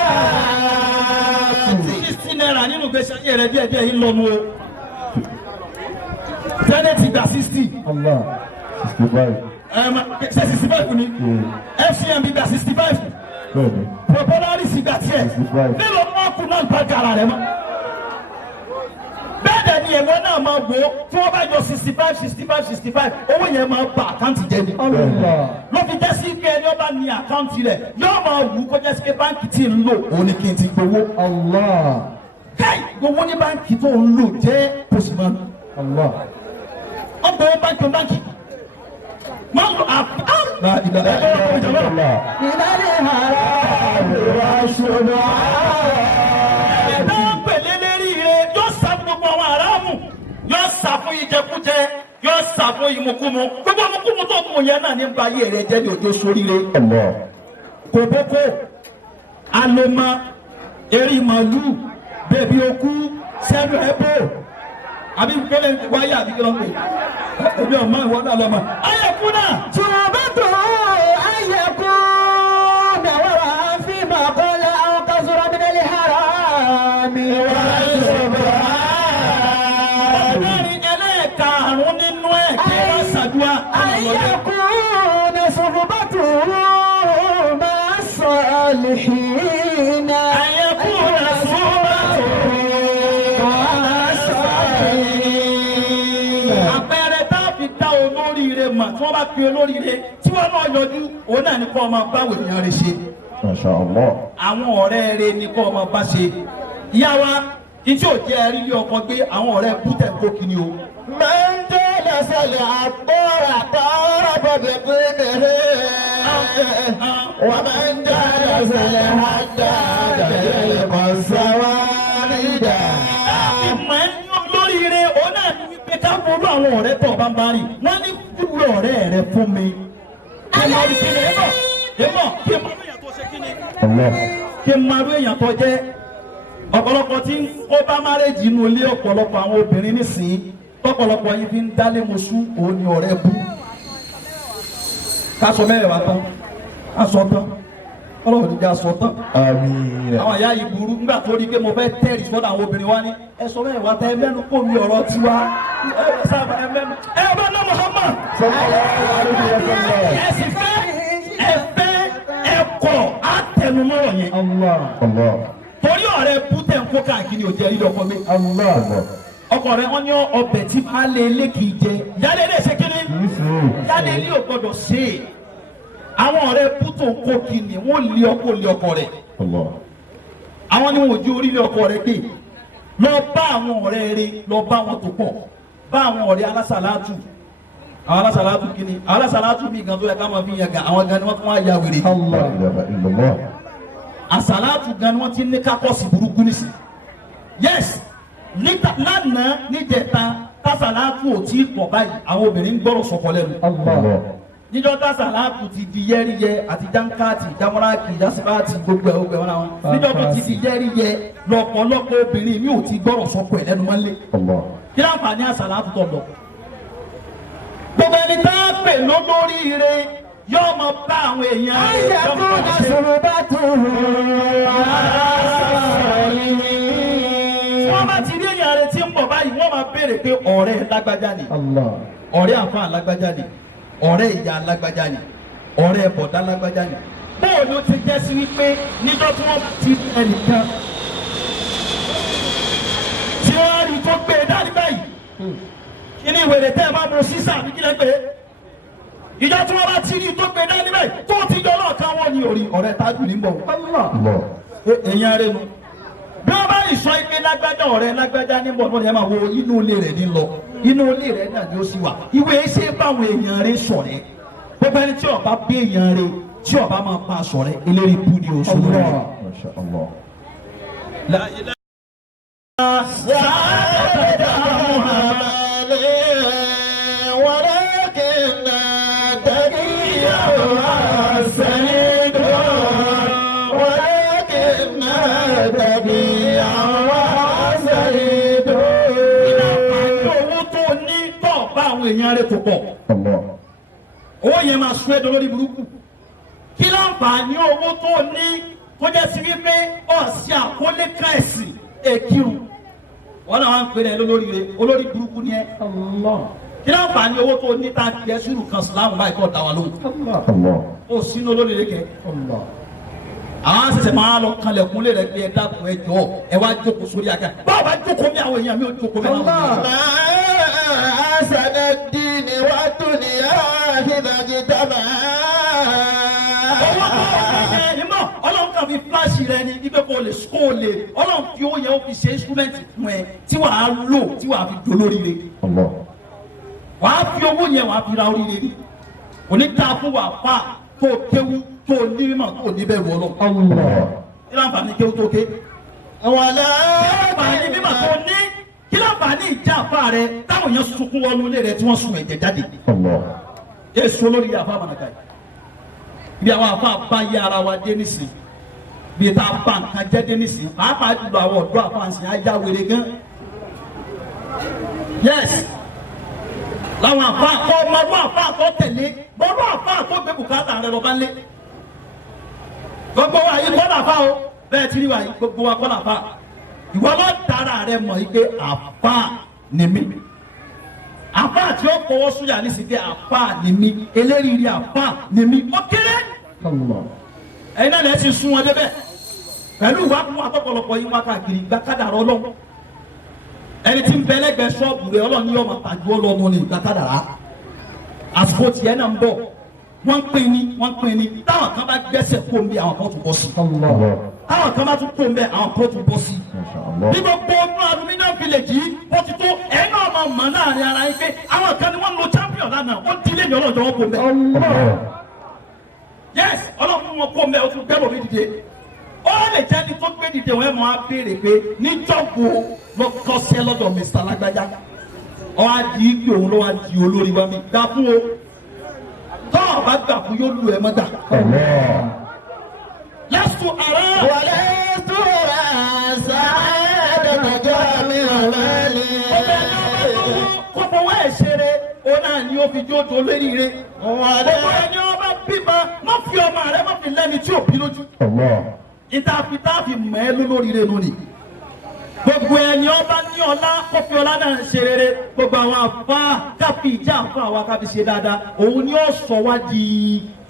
والشبهات 60 naira nínú gbèsè ayé rẹ̀ díẹ̀ díẹ̀ yìí lọ́nu o. Senate gba 60. 65 ni FCMB gba 65 Polaris gba tiẹ̀ nílò wọn kú náà gba gara rẹ̀ mọ́ bẹ́ẹ̀ dẹ̀ ni ẹ̀wọ̀n náà máa wò ó tí wọ́n bá yọ 65 owó yẹn máa ba àkáǹtì jẹ́ ni ló fi jẹ́ sí pé ẹni ọba ní àkáǹtì rẹ̀ yóò máa wù ú kó jẹ́ sí pé báńkì tí ń lò òun ni kí n ti gbowó káì gbowó ní báńkì tó ń lò jẹ́ postman ọgbọ̀n báńkì máa lọ من الهرم والشبهات ẹ̀dá pèlè lérí rẹ̀ yóò sá fún gbogbo àwọn aráàmù yóò sá fún ìjẹkújẹ yóò sá fún ìmùkúmu gbogbo ìmùkúmu tó kù yẹn náà ní ba ayé rẹ̀ jẹ́ ní òjò sóríire kòbókò aloma eri màálù bèbí okú sẹ́nu ẹ̀bọ̀ àbí gbẹ́lẹ̀ wáyé àbí kí ló ń pè ẹbí ọmọ ìwọ náà lọ́mọ ayẹ̀kú náà. توبته أن يكون وراء فيما قال أو كثر من الحرام والشبهات ọlọ́rin ẹlẹ́ẹ̀karùn-ún nínú ẹ̀ kí wọ́n ṣàdúrà. أن يكون صحبته مع الصالحين أن يكون صحبته مع الصالحين àpẹẹrẹ tá a fi dá olóríire mọ̀ tí wọ́n bá pe olóríire tí wọ́n náà yọjú òun náà ní kó ọmọ báwo èèyàn rẹ̀ ṣe Masha Allah. àwọn ọ̀rẹ́ rẹ̀ ní kó ọmọ bá ṣe ìyá wa ìtí ò jẹ́ rí ilé ọkọ gbé àwọn ọ̀rẹ́ bútẹ̀ kó kí ni o. من جعل جالس العطار طارب بطنه ومن جالس الحداد يلقى السوارد. lóríire ọ̀nà ni wípé ká wọlé àwọn ọ̀rẹ́ tó bá ń bá rìn wọ́n ní dúró ọ̀rẹ́ rẹ fún mi. kí n máa rí kí ni èèmọ̀ kí n máa rí èèyàn tó ṣe kí ni. kí n máa rí èèyàn tó jẹ́ ọ̀pọ̀lọpọ̀ tí ó bá márèjì inú ilé ọ̀pọ̀lọpọ̀ àwọn obìnrin nísìnyí tọ́pọ̀lọpọ̀ yìí fi ń dálé mọ̀ṣú òun ni ọ̀rẹ́ bú. ká sọ mẹ́rẹ̀ wá tán ká sọ tán ọlọ́run níjà sọ tán. àwọn ìyá yìí burú nígbà tó rí i pé mo fẹ́ tẹ́rì sọ́dọ̀ àwọn obìnrin wa ní ẹ sọ mẹ́rẹ̀ wá tán ẹ mẹ́nu kò mi ọ̀rọ̀ tiwa ẹ bá ná Muhammad. ẹ sì fẹ́ ẹ fẹ́ ẹ kọ̀ á tẹnumọ́ yẹn. torí ọ̀rẹ́ bú tẹ̀ ń kó káàkiri ò jẹ́ rí ọkọ mi. ọkọ rẹ wọn ní ọbẹ̀ tí máa lé ilé kì í jẹ yálé ilé ṣe kíni yálé ilé ò gbọdọ̀ ṣe é àwọn ọ̀rẹ́ bútó kó kíni wọn lé ọkọ rẹ àwọn ni wọn ò ju orílẹ̀ ọkọ rẹ gbé lọ bá àwọn ọ̀rẹ́ rẹ lọ bá wọn tó pọ̀ bá àwọn ọ̀rẹ́ alásàlátù àwọn alásàlátù kíni àwọn alásàlátù mi gan tó yẹ ká máa fi yàn gan àwọn gan ni wọn tún wá ya wèrè àsàlátù gan ni wọn ti ní kákọ́sì burúkú nísì yes lánàá níjẹta tásàlátù ò tí pọ̀ báyìí àwọn obìnrin ń gbọ́rọ̀ sọ̀kọ lẹ́nu. níjọ́ tásàlátù ti di yẹ́rìyẹ àti jáńkáàtì jámọ́ráàkì jásíbáàtì gbogbo ẹ̀ wọn àwọn níjọ́ tó ti di yẹ́rìyẹ lọ́pọ̀lọpọ̀ obìnrin mi ò ti gbọ́rọ̀ sọ̀kọ ẹ̀ lẹ́nu mọ́lẹ̀. kí láǹfààní àsàlátù tó lọ. gbogbo ẹni tá a pè lólóríire yóò mọ bá àwọn èèyàn rẹ̀ wọ́n bá ti rí èèyàn rẹ̀ tí ń bọ̀ báyìí wọ́n máa béèrè pé ọ̀rẹ́ lágbájá ni ọ̀rẹ́ àfa lágbájá ni ọ̀rẹ́ ìyá lágbájá ni ọ̀rẹ́ bọ̀dá lágbájá ni. bóò ló ti jẹ́ sí wípé níjọ́ tí wọ́n ti ẹnìkan tí wọ́n rí tó gbé e dání báyìí kí ni ìwèrè tẹ́ ẹ máa mú sísà ní kílẹ̀ pé ìjọ tí wọ́n bá ti rí tó gbé e dání báyìí tó ti jọ náà káwọn ní orí ọ̀rẹ́ tájú ní bọ̀ èèyàn rẹ̀ nu bí wọ́n bá ìsọ ike lágbájá ọ̀rẹ́ lágbájá níbọ̀ náà ni ẹ máa wo inú ilé rẹ̀ ní lọ inú ilé rẹ̀ náà ni ó sì wà ìwé ṣé báwọn èèyàn rẹ̀ ṣọ̀rẹ́ gbogbo ẹni tí ọba bí èèyàn rẹ̀ tí ọba máa pa ṣọ̀rẹ́ eléyìí bú ni oṣù rẹ̀. èèyàn rẹ̀ tó pọ̀ owó yẹn máa sún ẹ̀dọ̀ lórí burúkú kí láǹfààní owó tó ní tó jẹ́ sí wípé ọ̀sìn àkọlé káẹ̀sì èkìrù wọn náà wá ń pè é lólóríire olórí burúkú ni ẹ kí láǹfààní owó tó ní tá a kì í ẹsùn kan sílámù báyìí kọ́ da wa lóhùn ó sínú olóríire kẹ àwọn àṣẹṣẹ máa lọ kanlẹ̀kùn lè rẹ pé ẹ dákun ẹ jọ ẹ wá jókòó sórí àga báwo bá jókòó mi àwọn èèyàn mi ò jókòó mi àwọn Asanadini wa dunya idha jitama. Ọlọ́run kan fi fíláṣì rẹ ní ibi kò lè skóòlè Ọlọ́run fi owó yẹn ó fi ṣe instrumenti fún ẹ tí wàá lò tí wàá fi dolóríire. Wàá fi owó yẹn wàá fi ra oríire rí. Òní ta fún wàá fà tó kéwú tó ní mímọ̀ tó ní bẹ́ẹ̀ wọ́lọ́. Kí ló ń fa ní kéwú tó ké? Wàlá. Kí ló ń fa ní mímọ̀ tó ní? Kí ló bá ní ìjà àfa rẹ táwọn èèyàn sunkún wọnú ilé rẹ tí wọ́n sun ẹ̀jẹ̀ jáde. Èso olórí àfa àmàlàkà yìí. Bí àwọn àfa bá yé ara wa dé nísìn. Bí ta bá nǹkan jẹ́ dé nísìn. Pàápàá jùlọ àwọn ọ̀dọ́ àfa àǹsìn ajá wèrè gan. Yes. Láwọn àfa àkọ́ ọmọdún àfa àkọ́ tẹ̀lé. Bọ́lú àfa àkọ́ gbé bùkátà rẹ lọ bá lé. Gbogbo wa yìí kọ́ làfa o. Bẹ́ẹ̀ tí rí wa yìí gbogbo wa kọ́ làfa. Ìwọ lọ dára rẹ mọ̀ yìí pé àfa ni mí àfa tí ó kọwọ́ sójà ní sí pé àfa ni mí eléríri àfa ni mí ó kéré ẹ̀yin náà lè ti sún wọn débẹ̀ pẹ̀lú ìwà fún àtọ́pọ̀lọpọ̀ yín wá káàkiri gba kádàrá Ọlọ́run ẹni tí ń bẹ lẹ́gbẹ̀ẹ́ ṣọ́ọ̀bù rẹ Ọlọ́run ní ọmọ tàjú Ọlọ́run ní gba kádàrá àsìkò tiẹ̀ náà ń bọ̀ wọ́n pín ní táwọn kan bá gbẹ́sẹ̀ kó ń bí àwọn kan tún bọ́ sí táwọn kan bá tún kó ń bẹ àwọn kan tún bọ́ sí MashaAllah. bí gbogbo ọdún aluminium village yìí wọ́n ti tó ẹ̀ náà máa mọ̀ láàrin ara yín pé àwọn kan ni wọ́n lo champion lánàá ó di ilé ìyọ́nà ìjọba kó mẹ́. Yes ọlọ́run wọn kó mẹ́ o tún bẹ́ẹ̀ lómi dìde ó lè jẹ́ ní tó gbé dìde wọ́n mọ̀ á béèrè pé níjọ́gbó ló kọ́sẹ́ lọ́dọ̀ Mr. Lágbájá ọ á di ìgbé òun ló wá di olórí wa mi gbà fún o tọ́ ọ bá gbà fún yóò lu ẹ̀ mọ́ta. lẹ́sùn àrà. wàlẹ́ tóra sáádà jami ọ̀mẹ́lì. ọbẹ̀ ní ọba tó wú kọ́pọ̀ wá ẹ̀ṣẹ̀rẹ̀ ó náà ni ó fi jó tó lérí rẹ̀. ọbẹ̀ ní ọba bímọ má fi ọmọ rẹ má fi lẹ́ni tí ò bí lójú. ìtàfi mọ̀ ẹ́ lórí rẹ̀ lónìí. gbogbo ẹni ọba ní ọlá kọfí ọlá náà ṣe rere gbogbo àwọn àfa káfí ìjà fún àwọn akáfi ṣe dáadáa òun ni ó sọ wá di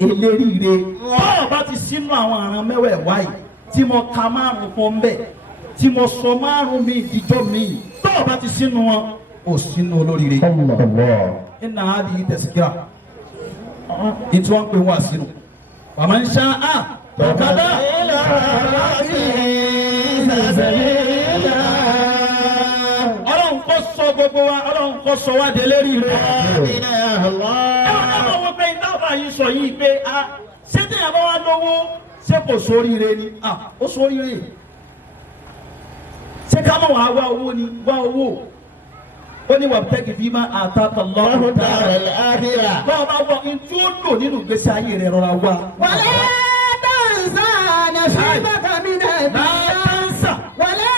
eléríire báwo bá ti sínú àwọn àrùn mẹ́wẹ̀ẹ̀wá yìí tí mo ka márùn fún bẹ́ẹ̀ tí mo sọ márùn mi ìdíjọ́ mi báwo bá ti sínú wọn ò sínú olóríire iná àdì tẹ̀síkìrà ìtú wọn pè wá sínú wàmọ̀ ń ṣá á tọ̀kadà ọlọ́run kò sọ gbogbo wa ọlọ́run kò sọ wá délé rí rẹ. ẹ wọ́n náà wọ́n pé ìdáfà yìí sọ yìí pé a ṣé téèyàn bá wá lówó ṣé kò sóríire ni ó sóríire ṣé ká mọ̀ wá wá owó ni wá owó ó ní wà bẹ́ẹ̀kì bí má àtàkà lọ́rùn dára báwo bá wọ ní tí ó lò nínú ìgbésí ayé rẹ rọra wá. wàlẹ́ dáńsà nasibaka mina dunya wàlẹ́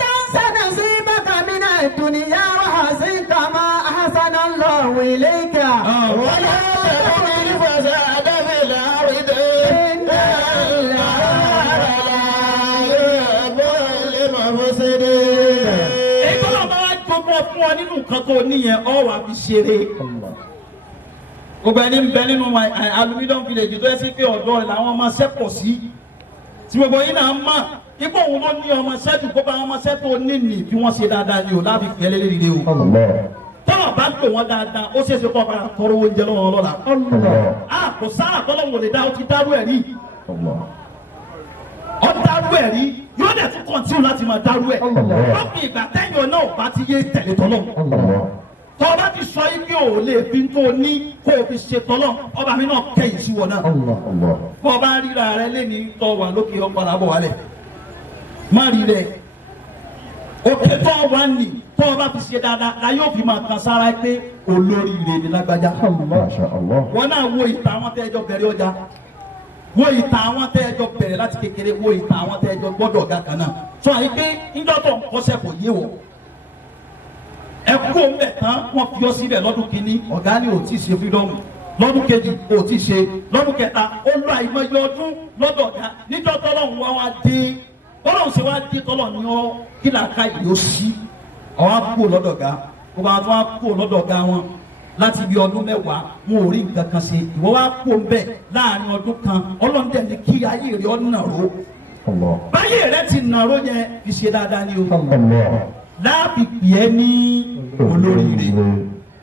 dáńsà nasibaka mina dunya wa hasin kama ahsana Allahu ilayka. wàlẹ́ tẹ̀lé fasada fil ardi inna Allaha la yuhibbul mufsidin. fún ọ nínú nǹkan tó níyẹn ọ wà fi ṣeré gbogbo ẹni ń bẹ nínú aluminium village tó yẹ sí pé ọ̀dọ́ rẹ̀ làwọn ọmọ ṣẹ́ pọ̀ sí tí gbogbo yín náà mọ̀ ipò òun ló ní ọmọ ṣẹ́ ju gbogbo àwọn ọmọ ṣẹ́ tó ní nì bí wọ́n ṣe dáadáa ni o láti fi ẹlẹ́lẹ́ rire o tọ́lọ̀ bá lò wọ́n dáadáa ó ṣeéṣe kọ́ ọ̀bára tọrọ oúnjẹ lọ́wọ́ lọ́la kò sára tọ́lọ̀ wò lè dá o ti dárú ẹ̀ rí ọ dárú ẹ̀ rí yóò dẹ̀ tún kọ́ntínú láti máa dárú ẹ̀ lọ́pọ̀ ìgbà tẹ́yìn náà bá ti yé tẹ̀lé tọ́lọ̀ tọ́ bá ti sọ yìí pé o lè fi tó ní kó o fi ṣe tọ́lọ̀ ọba mi náà kẹ́yìn sí wọn náà bọ́ ọ bá ríra rẹ lẹ́ni tọ́ wà lókè ọ̀pọ̀lọpọ̀ àbọ̀ wálẹ̀ má rí rẹ òkè tọ́ wà ní tọ́ ọ bá fi ṣe dáadáa la yóò fi máa kan sára pé olóríire ni lágbájá wọn náà wo ìta àwọn tẹ́jọ́ bẹ̀rẹ̀ ọjà wo ìta àwọn tẹ́jọ́ bẹ̀rẹ̀ láti kékeré wo ìta àwọn tẹ́jọ́ gbọ́dọ̀ ọ̀gá kan náà sọ àyè pé ńdọ́tọ̀ nkọ́sẹ̀ kò yé wọ ẹkú ọmọbẹ tán wọn fi ọ síbẹ̀ lọ́dún kínní ọ̀gá ni ò tí ì ṣe fídọọmù lọ́dún kejì ò tí ì ṣe lọ́dún kẹta ó lọ àìmọye ọdún lọ́dọ̀ ọ̀gá níjọ́ tọ́lọ́run wá dé tọ́lọ́run ṣe wá dé tọ́lọ́run ni ọ kí làákà yìí ó sí ọwọ́ á kú lọ́dọ̀ ọ̀gá gbogbo àwọn tó wá kú lọ́dọ̀ ọ̀gá wọn láti ibi ọdún mẹ́wàá wọn ò rí nǹkan kan ṣe ìwọ wá kú ọmọbẹ láàrin ọdún kan Ọlọ́run dẹ̀ ní kí ayé rẹ̀ ọ́ nàró báyé rẹ̀ ti nàró yẹn fi ṣe dáadáa ní o láàbì pìẹ́ ní olóríire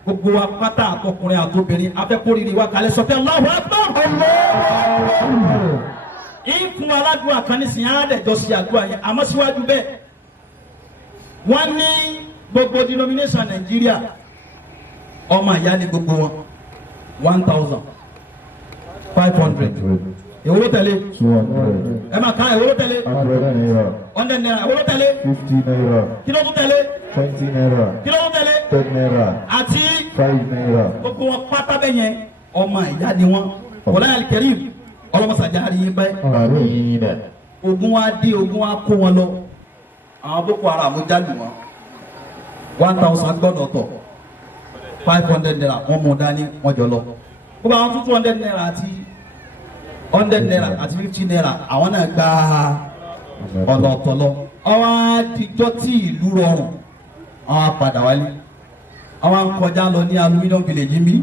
gbogbo wa pátá àtọkùnrin àtobìnrin afẹ́kórìíre wa kálẹ̀ sọ́tẹ́ Allahu Akbar. ìfún aládùúgbò àkànnísìn àádẹ́jọ́ sí àdúrà yẹn àmọ́ síwájú bẹ́ẹ̀ wọ́n ní gbogbo denomination Nàìjíríà ọmọ ìyá ni gbogbo wọn 1,500 èwo ló tẹ̀lé ẹ máa ká èwo ló tẹ̀lé 100 naira èwo ló tẹ̀lé 50 naira, kí ló tún tẹ̀lé 20 naira, kí ló tún tẹ̀lé 10 naira, àti 5 naira. gbogbo wọn pátá bẹ yẹn ọmọ ìyá ni wọn wọlé alikẹrim ọlọmọsàjà àríyìn bẹ Àmín. ogun wa dé ogun wa kó wọn lọ àwọn Boko Haram jálù wọn 1,000 gbọ́dọ̀ tọ 500 naira wọn mú dání wọn jọ lọ gbogbo àwọn 200 naira àti 100 naira àti 50 naira àwọn náà gba ọlọtọlọ àwọn àtijọ́ tí ìlú rọrùn àwọn apàdà wálé àwọn akọjá lọ ní aluminium village mi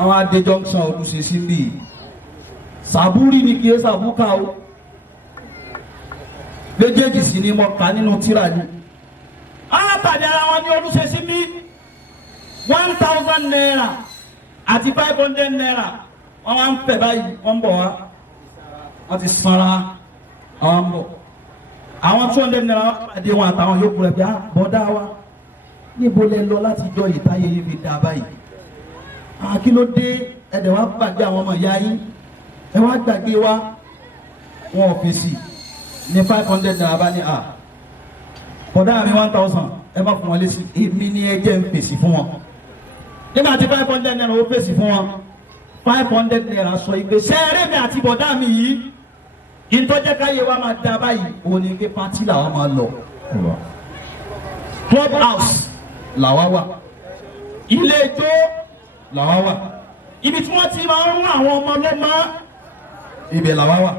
àwọn adé junction olùṣèṣì mi sàbúrì ni kì í sàbúkà o méjèèjì sì ni mo kà nínú tírà ni àpàdé ara wọn ní olùṣèṣì mi 1,000 naira àti 500 naira wọn wá ń fẹ́ báyìí wọn ń bọ̀ wá wọn ti sanra àwọn ń bọ̀ àwọn 200 naira pàdé wọn àtàwọn yòókù rẹ̀ bí i bọ́dá wa níbo lẹ lọ láti jọ ìtayé yìí fi dá báyìí kí ló dé ẹ̀dẹ̀ wá gbàgbé àwọn ọmọ ìyá yín ẹ wá gbàgbé wa wọn ò fèsì ní 500 naira bá ní bọ́dá mi 1000 ẹ bá fún wọn lésì èmi ní ẹ jẹ́ ń fèsì fún wọn nígbà tí 500 naira ó fèsì fún wọn 500 naira sọ ìgbé sẹ́ẹ̀rẹ́ mi àti bọ̀dá mi yìí ìtọ́jẹ́ káyé wa máa dá báyìí òun ni pé pátí làwọn máa lọ club house làwa wà ilé ijó làwa wà ibi tí wọ́n ti máa ń rún àwọn ọmọ lọ́mọ ibẹ̀ làwa wà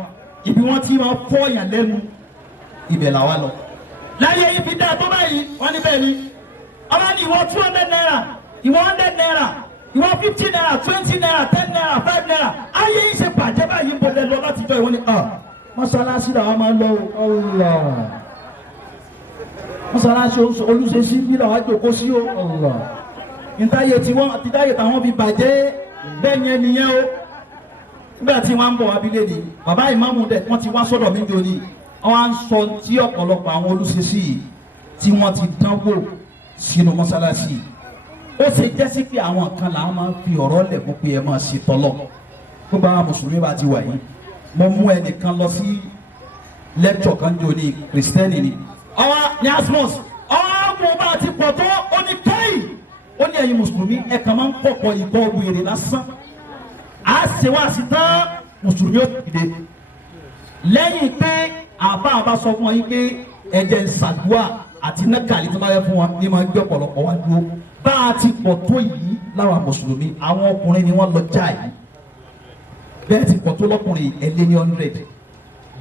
ibi wọ́n ti máa fọ́ yàn lẹ́nu ibẹ̀ làwa lọ láyé ibi dá tó báyìí wọ́n ní bẹ́ẹ̀ ni ọba ní ìwọ 200 naira ìwọ 100 naira ìwọ 50 naira 20 naira 10 naira 5 naira ayé yìí ṣe bàjẹ́ báyìí bọ̀dẹ̀ lọ láti jọ ìwọ ni mọ́sálásí làwọn máa ń lọ Allah mọ́sálásí olùṣèṣí bí làwọn àjòkó sí o Allah ìtayé tí wọ́n ti dáyé táwọn fi bàjẹ́ bẹ́ẹ̀ ni ẹnìyẹn o nígbà tí wọ́n ń bọ̀ abilé ni bàbá ìmáàmù dẹ̀ wọ́n ti wá sọ́dọ̀ mí jò ní wọ́n á ń sọ tí ọ̀pọ̀lọpọ̀ àwọn olùṣèṣí tí wọ́n ti dánwò sínú mọ́sálásí ó ṣe jẹ́ sí pé àwọn kan làwọn máa ń fi ọ̀rọ̀ lẹ̀ fún pé ẹ máa ṣe tọ́lọ̀ gbogbo àwọn mùsùlùmí bá ti wà yìí mo mú ẹnìkan lọ sí lẹ́kṣọ̀ kan jò ní kìrìsìtẹ́nì ni ọwọ́ ní asmus ọwọ́ mo bá ti pọ̀ tó ó ní kẹ́yì ó ní ẹ̀yin mùsùlùmí ẹ kàn máa ń kọ̀kọ̀ ìbọn wèrè lásán á ṣe wá sí tán mùsùlùmí ó dìde lẹ́yìn pé àbá sọ fún wọn yìí pé ẹ̀jẹ̀ ń ṣàdúrà àti nákàlí tó bá yẹ fún wọn ní máa gbé ọ̀pọ̀lọpọ̀ wá dúró bá a ti pọ̀ tó yìí láwọn mùsùlùmí àwọn ọkùnrin ni wọ́n lọ já yìí bẹ́ẹ̀ ti pọ̀ tó lọ́kùnrin ẹ̀ lé ní 100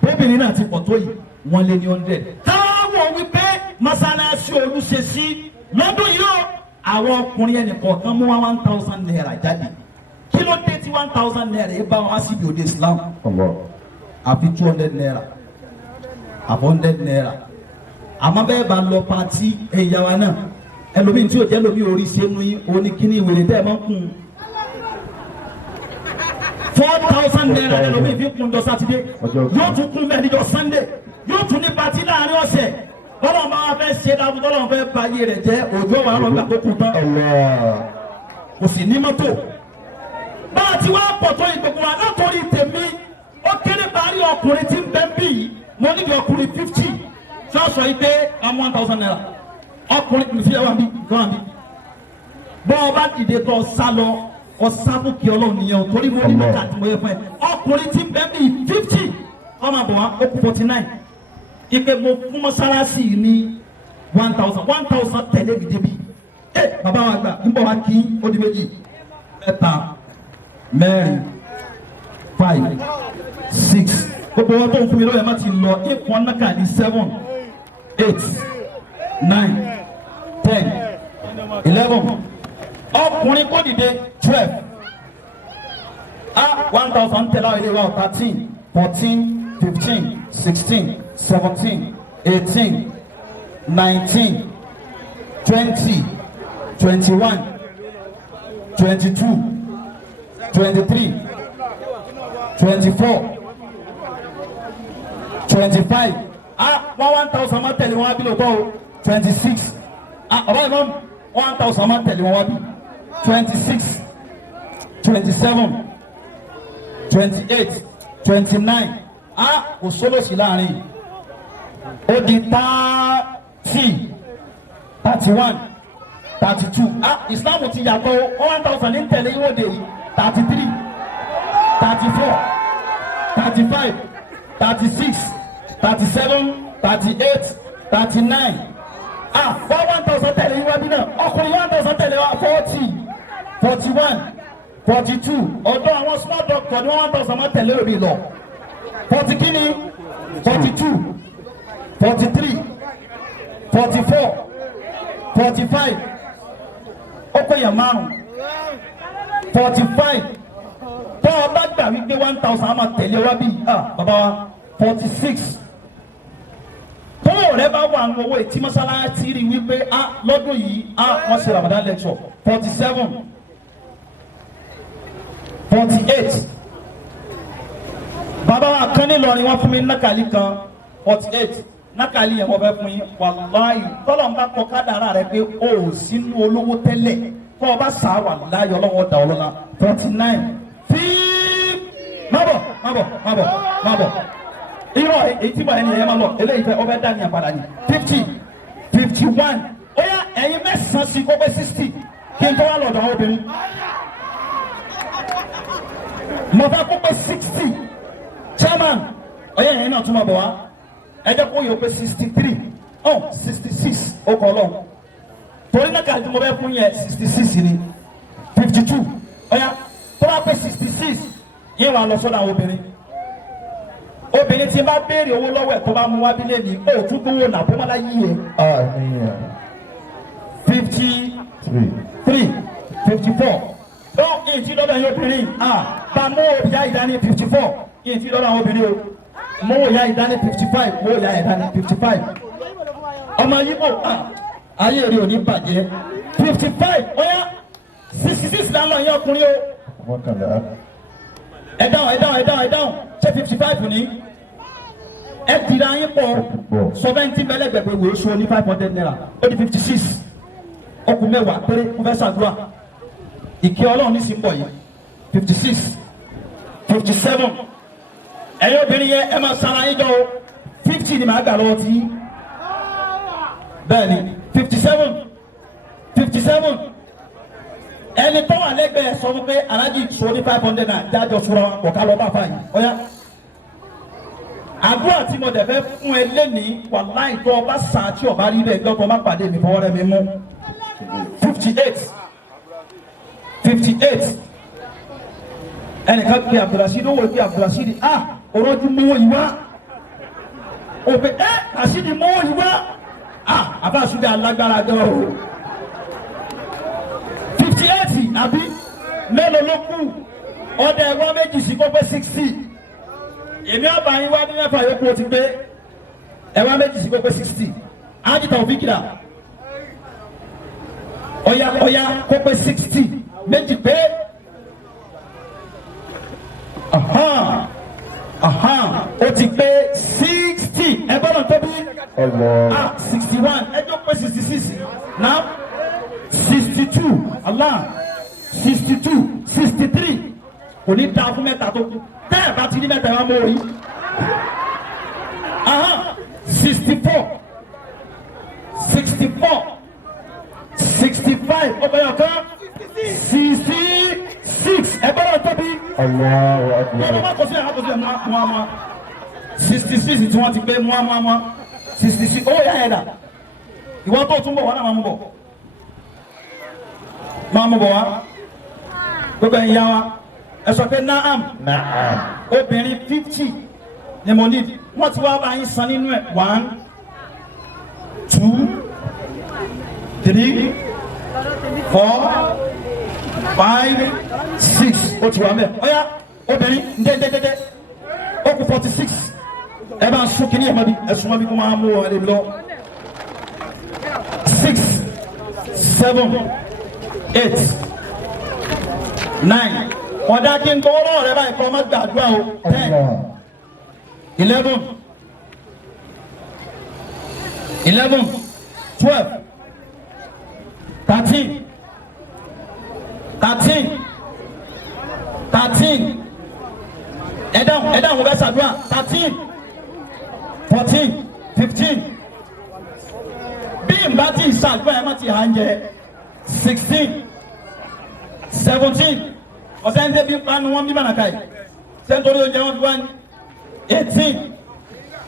bẹ́ẹ̀bìnrin náà ti pọ̀ tó yìí wọ́n lé ní 100 káwọn wípé mọ́sálásí olùṣèṣí lọ́dún yìí ó àwọn ọkùnrin ẹnì kọ̀ọ̀kan mú 1000 naira jáde kí ló dé tí 1000 naira yìí bá wọn síbi òde Islam àfi 200 naira àfi 100 naira àmọ́ bẹ́ẹ̀ bá lọ pati ẹ̀yà wa náà ẹlòmíì tí o jẹ́ lómi orí ṣe nu yín oníkíní ìwèrè tẹ́ ẹ máa ń kún 4000 naira ẹlòmíì fi kún jọ sátidé yóò tún kún bẹ́ẹ̀ níjọ Sunday yóò tún ní pati láàrin ọ̀sẹ̀ bọ́lá máa fẹ́ ṣe dáàbò bọ́lá fẹ́ ba iye rẹ̀ jẹ́ òjò wà lọ́gbà tó kù tán kò sì ní mọ́tò bá a ti wá pọ̀ tó ìgbòkò wa látòrí tèmi ó kéré parí ọkùnrin tí ń bẹ́ bí yìí mo níbi ọkùnrin 50 sọ́ọ̀sọ̀ yìí pé àwọn 1000 naira ọkùnrin kìí wà bí gbọ́n bí bọ́ ọ bá dìde tó sá lọ ọ̀sábùkì ọlọ́run nìyẹn o torí mo ní mẹ́ta tí mo yẹ fún ẹ ọkùnrin tí ń bẹ́ bí 50 ọmọ àbọ̀ wá ó kú 49 ike mo fún mọ́sálásí ní 1000 tẹ̀lé mi débi ẹ bàbá wa gbà ń bọ̀ wá kí ó di méjì mẹ́ta mẹ́rin 5 6 gbogbo wọn tó ń fún mi lóye má ti lọ ìfọ̀n náà kà ní 7 8 9 10 11 ọkùnrin kò dìde 12 1000 tẹ̀lé àwọn ilé wa 13 14 15 16 17 18 19 20 21 22 23 24 25 1000 máa tẹ̀lé wọn wá bí lóòótọ́ o 26 ọ̀rọ̀ ìmọ̀ 1000 máa tẹ̀lé wọn wá bí 26 27 28 29 kò sólòsì láàrin ó di 30 31 32 Islam ti yàtọ̀ 1000 ní tẹ̀lé ìwọ́de 33 34 35 36 37 38 39 1000 tẹ̀lé ìwọ́ bí náà ọkùnrin 1000 tẹ̀lé wa 40 41 42 ọ̀dọ́ àwọn small doctor ní 1000 máa tẹ̀lé òbí lọ 40 kíni 42 43 44 45 ó pé yàn márùn 45 tó o bá gbà wípé 1000 á máa tẹ̀lé wa bí bàbá wa 46 tó o rẹ bá wà ní owó ètí mọ́sálásí rí wípé lọ́dún yìí wọ́n ṣe Ramadan lecture 47 48 bàbá wa kan ní Ìlọrin wọ́n fún mi nákàlí kan 48 nákàlí yẹn wọ́n fẹ́ fún yín wàláyé tọ́lọ̀ ń bá kọ kádàrá rẹ pé o ò sínú olówó tẹ́lẹ̀ tó o bá sà á wàláyé ọlọ́wọ́ dà ọlọ́lá 49 má bọ̀ irọ́ èyí tí mo ẹni yẹn máa lọ eléyìí fẹ́ ọbẹ̀ dání àpàdà ni 50 51 ó yá ẹ̀yin mẹ́sàn-án sí kó pé 60 kí n tó wá lọ́dọ̀ àwọn obìnrin mo fẹ́ kó pé 60 chairman ó yá ẹ̀yin náà tún máa bọ̀ wá ẹ jẹ́ kó yọ pé 63 66 ó kọ́ lọ́hùn torí náà kàdí mo fẹ́ fún yẹn 66 ni 52 ó yá tó bá pé 66 yín wà lọ sọ́dọ̀ àwọn obìnrin tí bá béèrè owó lọ́wọ́ ẹ̀ tó bá mú wá bí lẹ́ni ó tún gbówó nà fún mọ́lá yíyẹ. 53 54 tó yìí tí lọ́dọ̀ yín obìnrin bá mú òbíyá ìdání 54 yìí tí lọ́dọ̀ àwọn obìnrin o mú òyà ìdání 55 mú òyà ìdání 55 ọmọ yíbo ayé rí òní bàjẹ́ 55 ó yá 66 lánàá yín ọkùnrin o. ẹ dáhùn ṣé 55 ní ẹ tira yín pọ̀ 70 bẹ́lẹ́gbẹ̀gbẹ̀ wò ó so ní 500 naira ó di 56 ọkùn mẹ́wàá péré mo fẹ́ ṣàdúrà ìkẹ́ ọlọ́run ní sí ń bọ̀ yìí 56 57 ẹ̀yin obìnrin yẹn ẹ máa sara yín jọ o 50 ni màá gbà lọ́wọ́ tí bẹ́ẹ̀ ni 57 ẹni tó wà lẹ́gbẹ̀ẹ́ sọ fún pé alájì so ní 500 naira jájọ sura ọ̀ká lọ́ọ́ bá fà yìí ọ̀yá àdúrà tí mo dẹ̀ fẹ́ fún ẹ lẹ́nìí wàláì tó ọba sàn tí ọba rí bẹ́ẹ̀ gbọ́dọ̀ má pàdé mi fọwọ́ rẹ mi mú 58 ẹnìkan pe Abdulrasheed owó pe Abdulrasheed òrọ́jú mọ́wọ́ yìí wá òpè Rasheed mọ́wọ́ yìí wá àbáṣúdé alágbára gan o 58 àbí mélòó ló kù ọdẹ ẹ̀wọ́n méjì sí kó pé 60 èmi ọba yín wá ní mẹ́fà yòókù ó ti gbé ẹ̀wọ́n méjì sí kó pé 60 ájìtà òfin kìlà ọ̀yà kó pé 60 méjì pé ó ti pé 60 ẹ gbọ́dọ̀ tóbi 61 ẹjọ́ pé 66 now 62 Allah 62 63 kò ní da fún mẹ́ta tó kù tẹ́ ẹ̀ bá ti ní mẹ́ta ẹ̀ wá mọ́ orí 64 64 65 ọgbẹ́ ọ̀kan 66 ẹ gbọ́dọ̀ tóbi ọmọ kò sí ẹ̀ka kò sí ẹ̀ mọ́ 66 tí wọ́n ti gbé mọ́ 66 ó yà ẹ̀dà ìwọ́n tó tún bọ̀ wọ́n náà máa mú bọ̀ wá gbogbo ẹ̀yin yá wa ẹ sọ pé naam obìnrin 50 ni mo need wọ́n ti wá bá yín san nínú ẹ̀ 1 2 3 4 5 6 ó ti wá mẹ́ ọ̀yá obìnrin ndéndéndé ó kù 46 ẹ bá ń sún kínní ẹ̀ mọ́ bí ẹ̀sùn mọ́ bí kó máa mú wọn lè lọ 6 7 8 9 ọ̀dà kí n kọ́ ọ́rọ́ rẹ báyìí kọ́ ọmọ gbàdúrà o 10 11 12 13 ẹ̀dá àwọn bẹ́ẹ̀ ṣàdúrà 13 14 15 bí n bá ti ṣàdúrà ẹ̀ má ti hàn jẹ 16 17 ọ̀sẹ̀ ń débi panu wọn bí bànàkà yìí sẹ́ńtórí oúnjẹ wọn bí wọn 18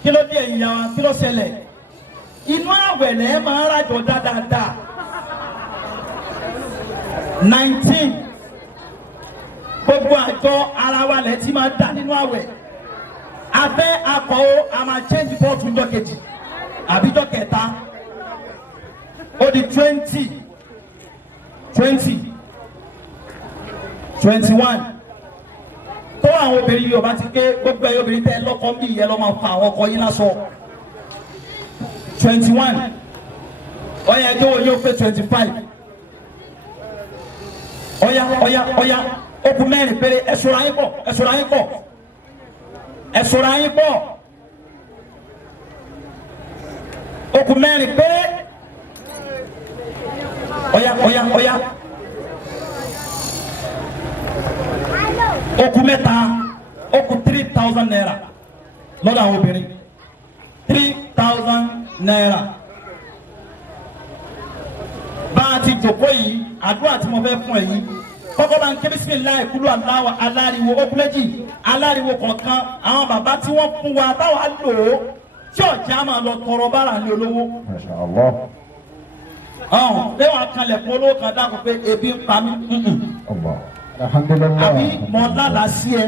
kí ló dé ẹ̀yìn yàrá kí ló ṣẹlẹ̀ inú àwẹ̀lẹ̀ ẹ̀ máa ń rájọ dáadáa 19 gbogbo àjọ ara wa lẹ̀ tí máa dá nínú àwẹ̀ abẹ́ akọ̀ o a máa change bọ́ọ̀tù ńjọ́ kejì àbíjọ́ kẹta ó di 20 21 tó àwọn obìnrin yóò bá ti ké gbogbo ẹ̀yọ́ obìnrin tẹ́ lọ́kọ́ bí ìyẹn lọ́ máa fa àwọn ọkọ yín lásọ 21 ọ̀yà ẹjọ́ wo yóò pé 25 ọ̀yà okùn mẹ́rin péré ẹ̀ṣọ́ra yín pọ̀ 17 okùn mẹ́rin péré ọ̀yà okùn mẹ́ta okùn 3,000 naira lọ́dọ̀ àwọn obìnrin 3,000 naira bá a ti jòkó yìí àdúrà tí mo fẹ́ fún ẹ yìí kọ́kọ́ bá ń ké bisimilayi kúlú aláwọ̀ aláriwo okùn méjì aláriwo kọ̀ọ̀kan àwọn bàbá tí wọ́n fún wa táwọn á lò ó tí ọ̀já máa lọ tọrọ bára ní olówó. Masha Allah. Bí wọ́n kalẹ̀ fún olówó kan dákun pé ebi ń pa mí. Allah. Alhamdulillah. Àbí mo lálàá sí ẹ.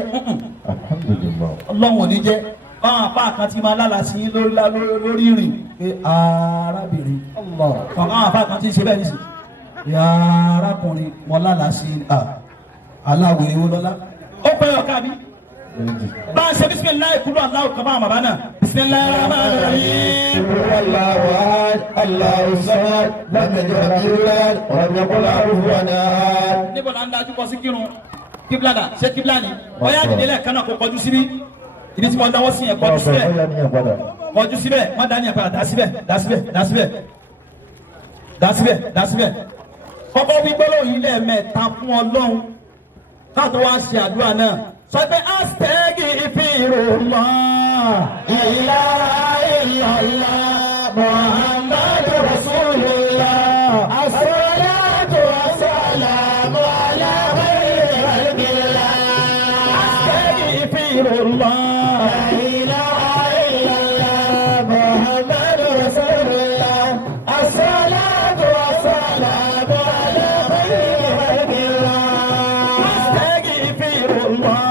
Alhamdulillah. Ọlọ́run ò ní jẹ́ báwọn apá kan ti máa lálàá sí yín lórí ìrìn pé arábìnrin. Àwọn apá kan ti ń ṣe bẹ́ẹ̀ nísìnyí. Ya arákùnrin mo lálàá sí aláwọ̀ ewu lọ́lá. Ó pẹ́ ọ̀ká mi. Bá a ṣe bisimilayi kúlú aláwọ̀ kan bá àwọn bàbá náà. Bisimilayi rahman rahim. Allahu ahad, Allahu samad, lam yalid wa lam yulad, wa lam yakul lahu kufuwan ahad. Níbo la ń dájú kọ sí kírun? Kíbla dà, ṣé kíbla ni? Ọ̀yá àdìdé lẹ́ẹ̀kan náà kò kọjú síbí. Ibi tí mo dáwọ́ sí yẹn kọjú síbẹ̀. Kọjú síbẹ̀, wọ́n dá ní ẹ̀pẹ̀rẹ̀ dá síbẹ̀, dá síbẹ̀, dá síbẹ̀. Dá síbẹ̀, dá síbẹ̀. Kọ́kọ́ wí gbólóhùn yìí lẹ́ẹ̀mẹ́ta fún Ọlọ́run. Káàtó wá ṣe àdúrà náà. Sọ pé astaghfirullah. ilaha illallah Muhammadu Rasulullah. As-salatu was-salamu ala khayril khalqillah. Astaghfirullah. ilaha illallah Muhammadu Rasulullah. As-salatu was-salamu ala khayril khalqillah. Astaghfirullah.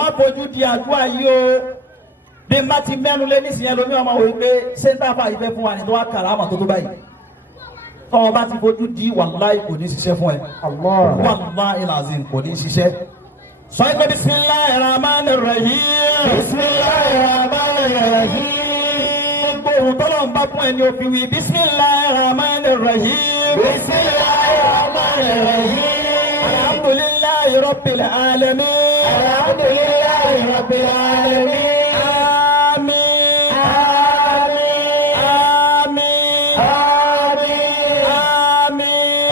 Má bójú di àdúrà yìí o bí n bá ti mẹ́nu lé nísìnyẹn lómi ọmọ wò pé sẹ́ńtàfà yìí fẹ́ fún wa ní tó wá kàrà àmọ̀ tó tó báyìí tọ́wọ́ bá ti bójú di wàláì kò ní ṣiṣẹ́ fún ẹ wàláì làzim kò ní ṣiṣẹ́. sọ pé bisimilayi rahmani rahim. bisimilayi rahmani rahim. gbogbo ohun tọ́lọ̀ ń bá fún ẹ ní òfin wí bisimilayi rahmani rahim. bisimilayi rahmani rahim. alhamdulilayi rabbil alamin. alhamdulilayi rabbil alamin. Amin. Amin. Amin. Amin. Amin.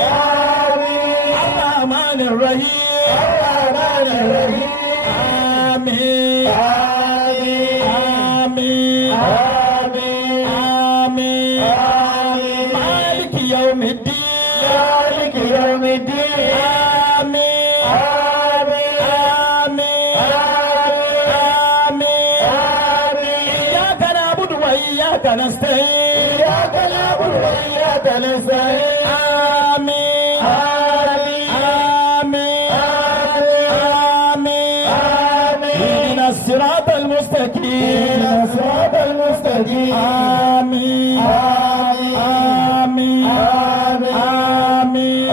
Amin. Ar-Rahmanir Rahim. Ar-Rahmanir Rahim. Amin. Amin. Amin. Amin. Amin. Amin. Maliki yawmiddin. Maliki yawmiddin. Amin. Amin. Amin. Amin. Amin. Iyyaka na'budu wa iyyaka nasta'in. إياك نعبد وإياك نستعين. آمين. آمين. آمين. آمين. آمين. اهدنا الصراط المستقيم. اهدنا الصراط المستقيم. آمين. آمين. آمين. آمين. آمين.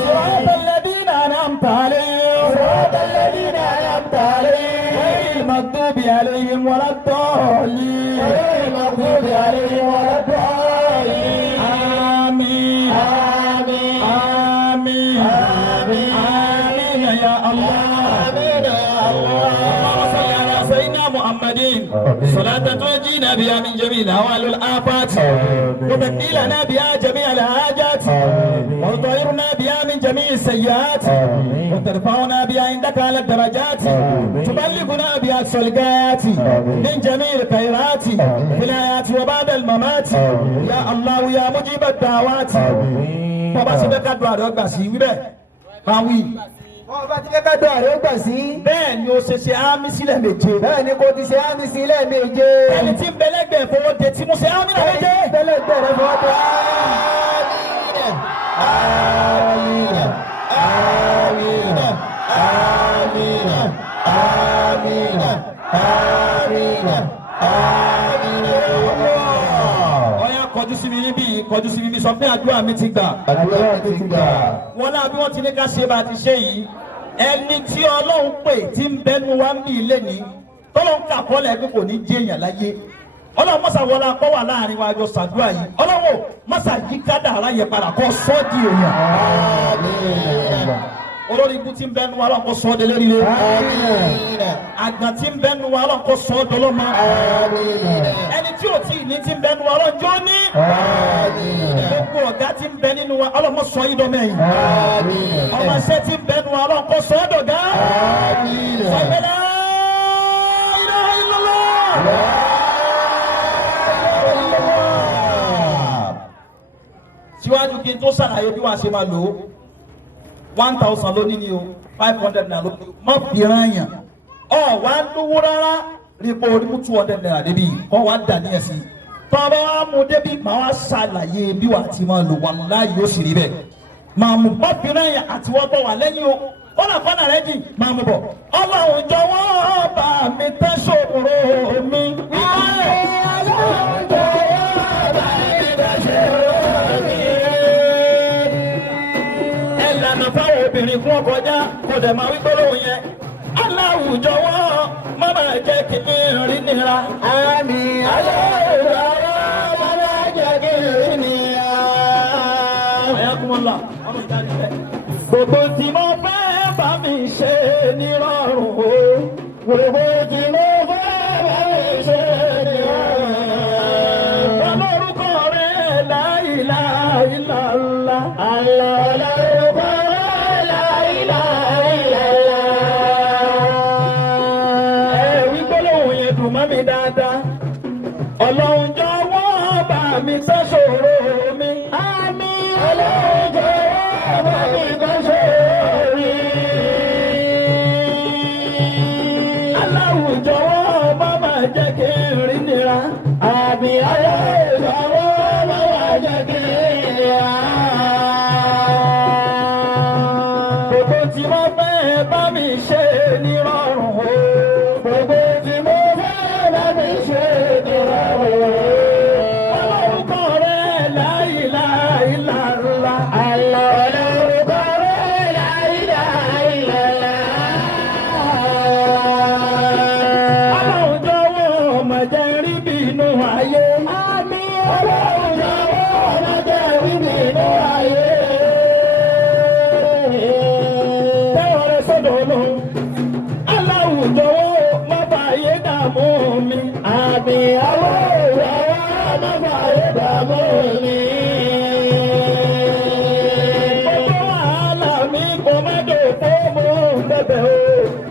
صراط الذين أنعمت عليهم. صراط الذين أنعمت عليهم. غير المغضوب عليهم ولا الضالين. غير المغضوب عليهم ولا الضالين. آمين. آمين. آمين. آمين. آمين يا الله. آمين يا الله. اللهم صل على سيدنا محمد صلاة تنجينا بها من جميع أهوال الآفات وتبدلنا بها جميع الحاجات وتطهرنا بها من جميع السيئات وترفعنا بها عندك على الدرجات تبلغنا بها أقصى الغايات من جميع الخيرات في الحياة وبعد الممات يا الله يا مجيب الدعوات bàbá ṣe fẹ́ ká dùn àrẹ ọgbà sí wíbẹ̀ máa wí. wọ́n bá ti fẹ́ ká dùn àrẹ ọgbà sí. bẹ́ẹ̀ ni o ṣe ṣe ámì sílẹ̀ méje. bẹ́ẹ̀ ni kò ti ṣe ámì sílẹ̀ méje. ẹni tí ń bẹlẹ́gbẹ̀ẹ́ fowó de tí mo ṣe ámì náà méje. bẹ́lẹ́gbẹ̀ rẹ fọwọ́ tó. آمين. آمين. آمين. آمين. آمين. آمين. ọ̀yá kọjú sí mi níbí kọjú sí mi sọ pé àdúrà mi ti gbà. àdúrà ti gbà. wọn náà bí wọ́n ti ní ká ṣe bá a ti ṣe yìí ẹni tí ọlọ́run pè tí ń bẹnu wa ń bí ilé ní tọ́lọ́ ń kà kọ́lẹ̀ pé kò ní jẹ́ èèyàn láyé ọlọ́run mọ́sá wọlé akọ́ wà láàrin wa jọ ṣàdúrà yìí ọlọ́run mọ́sá yí kádàrá yẹn padà kọ́ sọ́ọ̀dì èèyàn. olórí ikú tí ń bẹ́nu wa ọlọ́run kọ́ sọ́ọ̀dì lérí rẹ̀. àgbàn tí ń bẹ́nu wa ọlọ́run kọ́ sọ́ọ̀dì ọlọ́mọ. ẹni tí ò tí ì ní tí ń bẹ́nu wa ọlọ́run jó ní. gbogbo ọ̀gá tí ń bẹ nínú wa ọlọ́run mọ́ sọ yín dọ́mẹ́yìn. ọmọ iṣẹ́ tí ń bẹ́nu wa ọlọ́run kọ́ sọ́ọ̀dọ̀gá. sọ́gbẹ́lá ilaha illallah. síwájú kí n tó ṣàlàyé bí wàá ṣe máa lò ó 1000 lónìí ni o 500 naira ló má bìíràn yàn ọ wà á lówó rárá rí pé orí mú 200 naira débi kọ́ wàá dà ní ẹ̀sìn tọ́ bá wàá mú débi màá wá ṣàlàyé bí wàá ti máa lò wàláhì yóò sì rí bẹ́ẹ̀ màá mú má bìíràn yàn àti wọ́n bọ̀ wà lẹ́yìn o ó là fọ́nà rẹ jì máa mú bọ̀ ọlọ́run jọ̀wọ́ bá mi tẹ́ ṣòro mi. fáwọn obìnrin fún ọkọjá kò dẹ̀ máa wí gbólóhùn yẹn aláwùjọ wọn má máa jẹ́ kí n rí nira. àmín aláwùjọ wọn má máa jẹ́ kí n rí nira. ayakumọ̀lá ọmọ ìta ni bẹ́ẹ̀. gbogbo tí mo fẹ́ bá mi ṣe nírọ̀rùn o. gbogbo tí mo fẹ́ bá mi ṣe nírọ̀rùn. olórúkọ rẹ̀ la ilaha illallah. olórúkọ mami dáadáa ọlọ́run jọ̀wọ́ bá mi tẹ́ ṣòro mi. àmín ọlọ́run jọ̀wọ́ bá mi tẹ́ ṣòro mi. aláwùn jọ̀wọ́ má máa jẹ́ kí n rí nira. àmín aláwùn jọ̀wọ́ má máa jẹ́ kí n rí nira. gbogbo tí mo fẹ́ bá mi ṣe nírọ̀rùn o. gbogbo tí mo olórúkọ rẹ̀ la ilaha illallah. olórúkọ rẹ̀ la ilaha illallah. ọlọ́run jọ̀wọ́ má jẹ́ rí bínú ayé. àmín ọlọ́run jọ̀wọ́ má jẹ́ rí bínú ayé. tẹ́wọ̀ rẹ̀ sọ́dọ̀ olóhùn aláwùn jọ̀wọ́ má bàyé dààmú mi. àmín aláwùn má bàyé dààmú mi. gbogbo wàhálà mi kò má dòfó mú bẹ̀bẹ̀ o.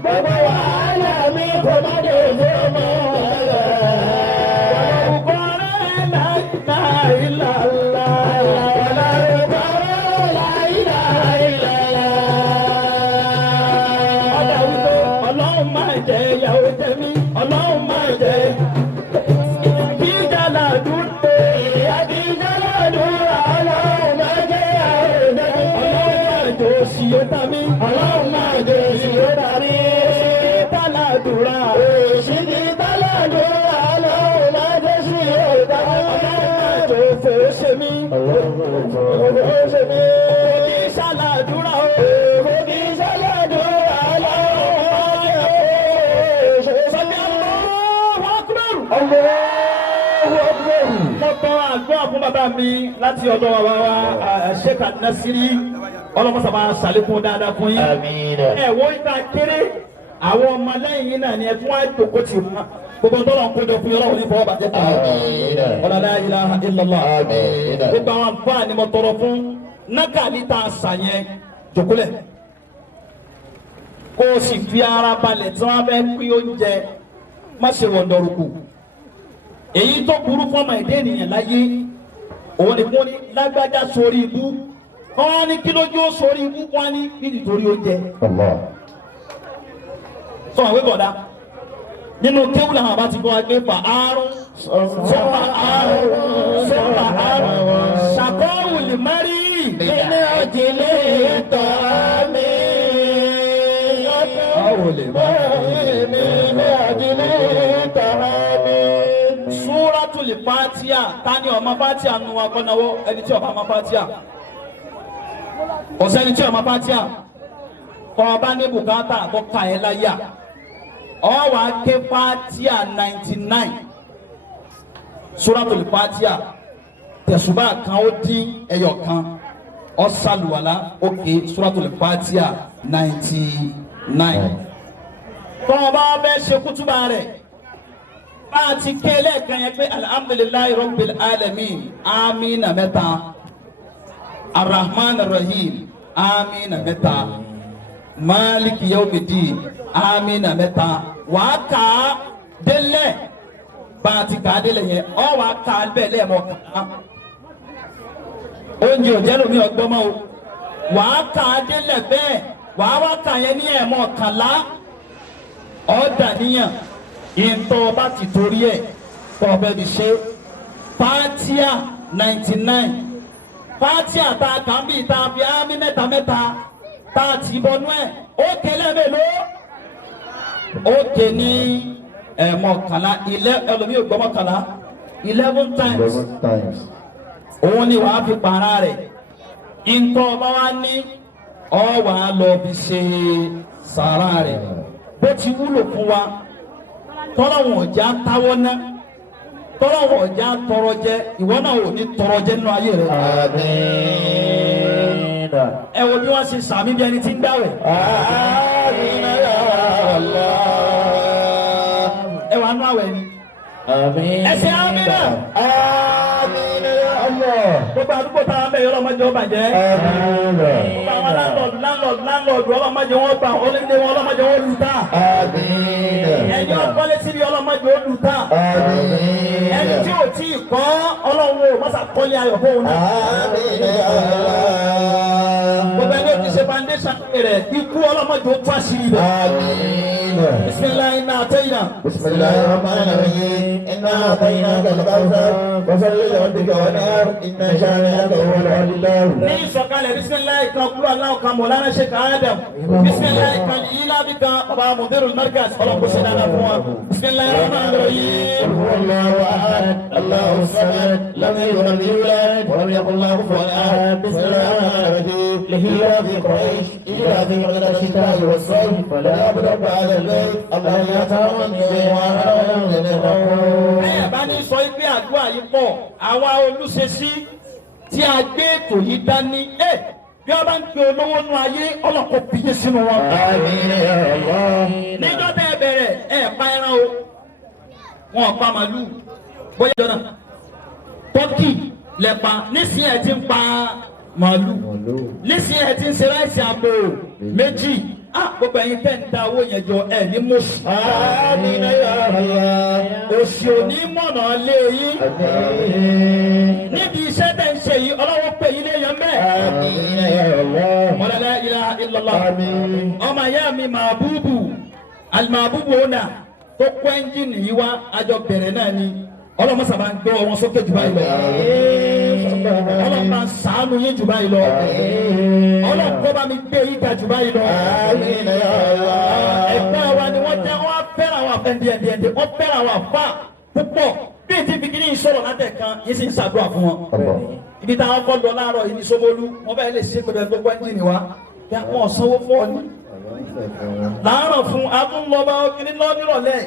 gbogbo wàhálà mi kò má dòfó mú bẹ̀bẹ̀. olórúkọ rẹ̀ la ilaha illallah. olórúkọ rẹ̀ la ilaha illallah. ọ̀dà wípé ọlọ́run máa jẹ ìyàwó tẹ̀mí ọlọ́run máa jẹ kíjà làdúrà kíjà làdúrà ọlọ́run máa jẹ ìyàwó tẹ̀mí ọlọ́run máa jẹ òsì yóò tà mí ọlọ́run máa jẹ òsì yóò tà mí kíjà làdúrà òsì kíjà làdúrà ọlọ́run máa jẹ òsì yóò tà mí ọlọ́run máa jẹ òfò ṣe mí òfò ṣe mí kíjà làdúrà òfò kíjà làdúrà ọlọ́run máa jẹ mo tọ́ àgbọ̀ fún bàbá mi láti ọ̀dọ̀ bàbá wa Sheikh Nasiri ọlọ́mọsàbà sàlékún dáadáa fún yín. ẹ wo ìta kéré àwọn ọmọlẹ́yìn yín náà ni ẹ tún wá jókòó tì wọ́n gbogbo ntọ́lọ̀ ń kójọ fún yọrọ òní fọwọ́ bàjẹ́ kan la ilaha illallah gbogbo àwọn àǹfààní ni mo tọrọ fún nákàlí tá a sà yẹn jòkólẹ̀ kó o sì fi ara balẹ̀ tí wọ́n fẹ́ pín oúnjẹ má ṣe wọ̀ndọ̀rùkù èyí tó burú fọmọ ẹ̀dá ènìyàn láyé òun ni wọ́n ní lágbájá sórí ibú wọ́n ní kí lójú ó sórí ibú wọ́n ní nítorí oúnjẹ. sọ àwọn ìbọ̀dá nínú kéwù làwọn àbá ti gbọ́ wa pé fa àrùn sọ́fà àrùn ṣàkóhù lè mẹ́rí nínú ọ̀jìnlẹ̀ tọ́ mi. ṣàkóhù lè mẹ́rí nínú ọ̀jìnlẹ̀ tọ́ mi. Súratul Fatiha tani ọmọ Fatiha nu akọnawọ ẹni tí ọba ọmọ Fatiha ọsẹni tí ọmọ Fatiha ọba ní bùkátà àkọkà ẹ láyà ọ wà ké Fatiha 99 Suratul Fatiha tẹ̀sùbá kan ó dín ẹyọ kan ọ sàlùwàlá ó ké Suratul Fatiha 99 tọ́wọ́ bá bẹ́ẹ̀ ṣe kútúbà rẹ̀ bá a ti ké lẹ́ẹ̀kan yẹn pé alhamdulillahi rabbil alamin amina mẹ́ta arrahman arrahim amina mẹ́ta maliki yawmiddin amina mẹ́ta wàá kà á délẹ̀ bá a ti kà á délẹ̀ yẹn ọ wàá kà á bẹ́ẹ̀ lẹ́ẹ̀mọ́ kàn oúnjẹ òjẹ́ lomi ọgbọ́n mọ́ o wàá kà á délẹ̀ bẹ́ẹ̀ wàá wá kà yẹn ní ẹ̀mọ́ kànlá ọ̀dà níyàn ìntọ́ bá ti torí ẹ̀ tọ́ bẹ́ẹ̀ bí ṣe Fatiha 99 Fatiha tá a kàn bí tá a fi ámì mẹ́ta mẹ́ta tá a ti bọ́nú ẹ̀ ó kẹlẹ́ mélòó ó ké ní mọ́kànlá ẹlòmí ò gbọ́ mọ́kànlá 11 times òun ni wàá fi pààrà rẹ̀ ìntọ́ bá wá ní ọ wàá lọ fi ṣe sàrà rẹ̀ bó ti wúlò fún wa tọ́lọ́wọ̀n ọ̀já táwọ́ ná tọ́lọ́wọ̀n ọ̀já tọrọ jẹ ìwọ náà ò ní tọrọ jẹ nínú ayé rẹ. Àmín. Ẹ wo bí wọ́n ṣe sàmì bí ẹni tí ń gbàwẹ̀. Àmín ya Allah. Ẹ wà nú àwẹ̀ ni. Àmín. Ẹ ṣe àmín náà. Àmín ya Allah. Gbogbo àdúgbò táwọn abẹ́ yọ ọlọ́mọdé ọba jẹ́. Àmín. Gbogbo àwọn láńlọ́ọ̀dù ọlọ́mọdé wọn gbà ọlọ́mọdé wọn ọlọ́mọdé wọn lù tá. Àmín. Ẹni ọ̀pọ̀lẹ́ sí ni ọlọ́mọdé ó lù tá. Àmín. Ẹni tí ò tí ì kọ́ ọlọ́run ò mọ́sà kọ́lé ayọ̀ fóun náà. Àmín. Gbogbo ẹni tí ṣe foundation rẹ̀ ikú ọlọ́mọdé ó tó àṣírí rẹ̀. Àmín. Bisimilayi inna atayna. Bisimilayi rahman rahim. Inna atayna kalkawthar. Fasalli li rabbika wanhar. Inna shani'aka huwal abtar. Ní ìsọ̀kalẹ̀ bisimilayi kan kúrò aláwọ̀ kan mọ̀lánà ṣe ká Adam. Bisimilayi kan ilá bí kan bàbá mudirul markaz ọlọ́kùn ṣe dáadáa fún wa. Bisimilayi rahman rahim. Allahu ahad. Allahu samad. Lam yalid wa lam yulad. Wa lam yakul lahu kufuwan ahad. Bisimilayi rahman rahim. Lihilafi Quraysh. Ilafi qadar ash-shita'i was-sayf. Fala ya'budu rabba hadha al-bayt. Allahu yata'awan bẹ́ẹ̀ bá ní sọ pé àdúrà yìí pọ̀ àwa olùṣesí tí a gbé ètò yìí dání bí wọ́n bá ń pe olówó nú ayé ọlọ́kọ̀ bìyẹ sínú wọn. níjọ́ tẹ́ ẹ bẹ̀rẹ̀ pa ẹran o wọn pa màlúù bóyá ìjọ náà tọ́kì lẹ́pa nísìnyí ẹ̀ ti ń pa màlúù nísìnyí ẹ̀ ti ń ṣe ráìsì àpò méjì. Gbogbo ẹ̀yin tẹ́ ń da owó yẹn jọ ẹ̀ ní mọ̀sù. Àmín ya Allah. Òṣì òní mọ̀nà lé yín. Níbi iṣẹ́ tẹ́ ń ṣe yìí ọlọ́wọ́ pè yín léyàn bẹ́ẹ̀. Àmín ya Allah. La ilaha illallah. Ọmọ ìyá mi Màbúbù Al-Màbúbù ọ̀nà tó kó ẹ́ńjìnì yìí wá àjọ bẹ̀rẹ̀ náà ni ọlọ́mọ sábà ń gbọ́ wọn sókè jù báyìí lọ. Ọlọ́mọ ṣàánú yín jù báyìí lọ. Ọlọ́mọ bá mi gbé yín ga jù báyìí lọ. Ẹ̀gbọ́n wa ni wọ́n jẹ́ wọ́n fẹ́ràn àwọn afẹ́ díẹ̀díẹ̀ wọ́n fẹ́ràn àwọn afá púpọ̀ bí ti fi kí ní ìṣòro látẹ̀ kan yìí sì ń ṣàdúrà fún wọn. Ibi táwọn kọ́ lọ láàárọ̀ yìí ní Ṣómólú wọ́n bẹ́ẹ̀ lè ṣe pẹ̀lú ẹgbẹ́ ẹ́ńjìnì wa kí wọ́n sanwó fún ọ ní. Láàárọ̀ fún atúnlọ́ba kiri lọ́nírọ̀lẹ́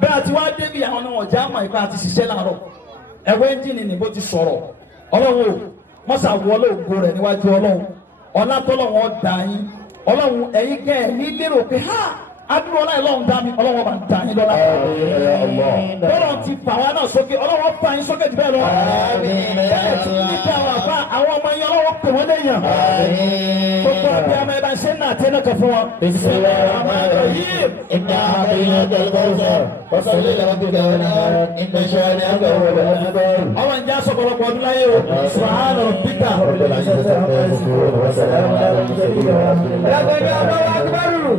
bẹ́ẹ̀ àti wá débi àwọn ọmọ ọ̀já àmọ́ ìgbà àti ṣiṣẹ́ láàárọ̀ ẹ̀wọ́ ẹ́ńjìnì ni bó ti sọ̀rọ̀ ọlọ́run mọ́sà wọlé ògo rẹ̀ níwájú ọlọ́run ọlátọ́lọ́wọ́n dà yín ọlọ́run ẹ̀yin kẹ́ ẹ̀ ní lérò pé ha adúrò ọlá ìlọ́run dá mi ọlọ́run bá ń dà yín lọ́la bọ́lọ̀ ti fà wá náà sókè ọlọ́run fà yín sókè jù bẹ́ẹ̀ lọ bẹ́ẹ̀ tí ní kí àwọn àbá àwọn ọmọ yín ọlọ́run pè wọ́n léèyàn gbogbo àbí ọmọ ẹ bá ṣe ń nà àti ẹnìkan fún wọn. ọmọ ìjà sọ̀pọ̀lọpọ̀ ọdún láyé o subhana rabbika. Ẹgbẹ́ ni ọmọ wa gbẹ́rù.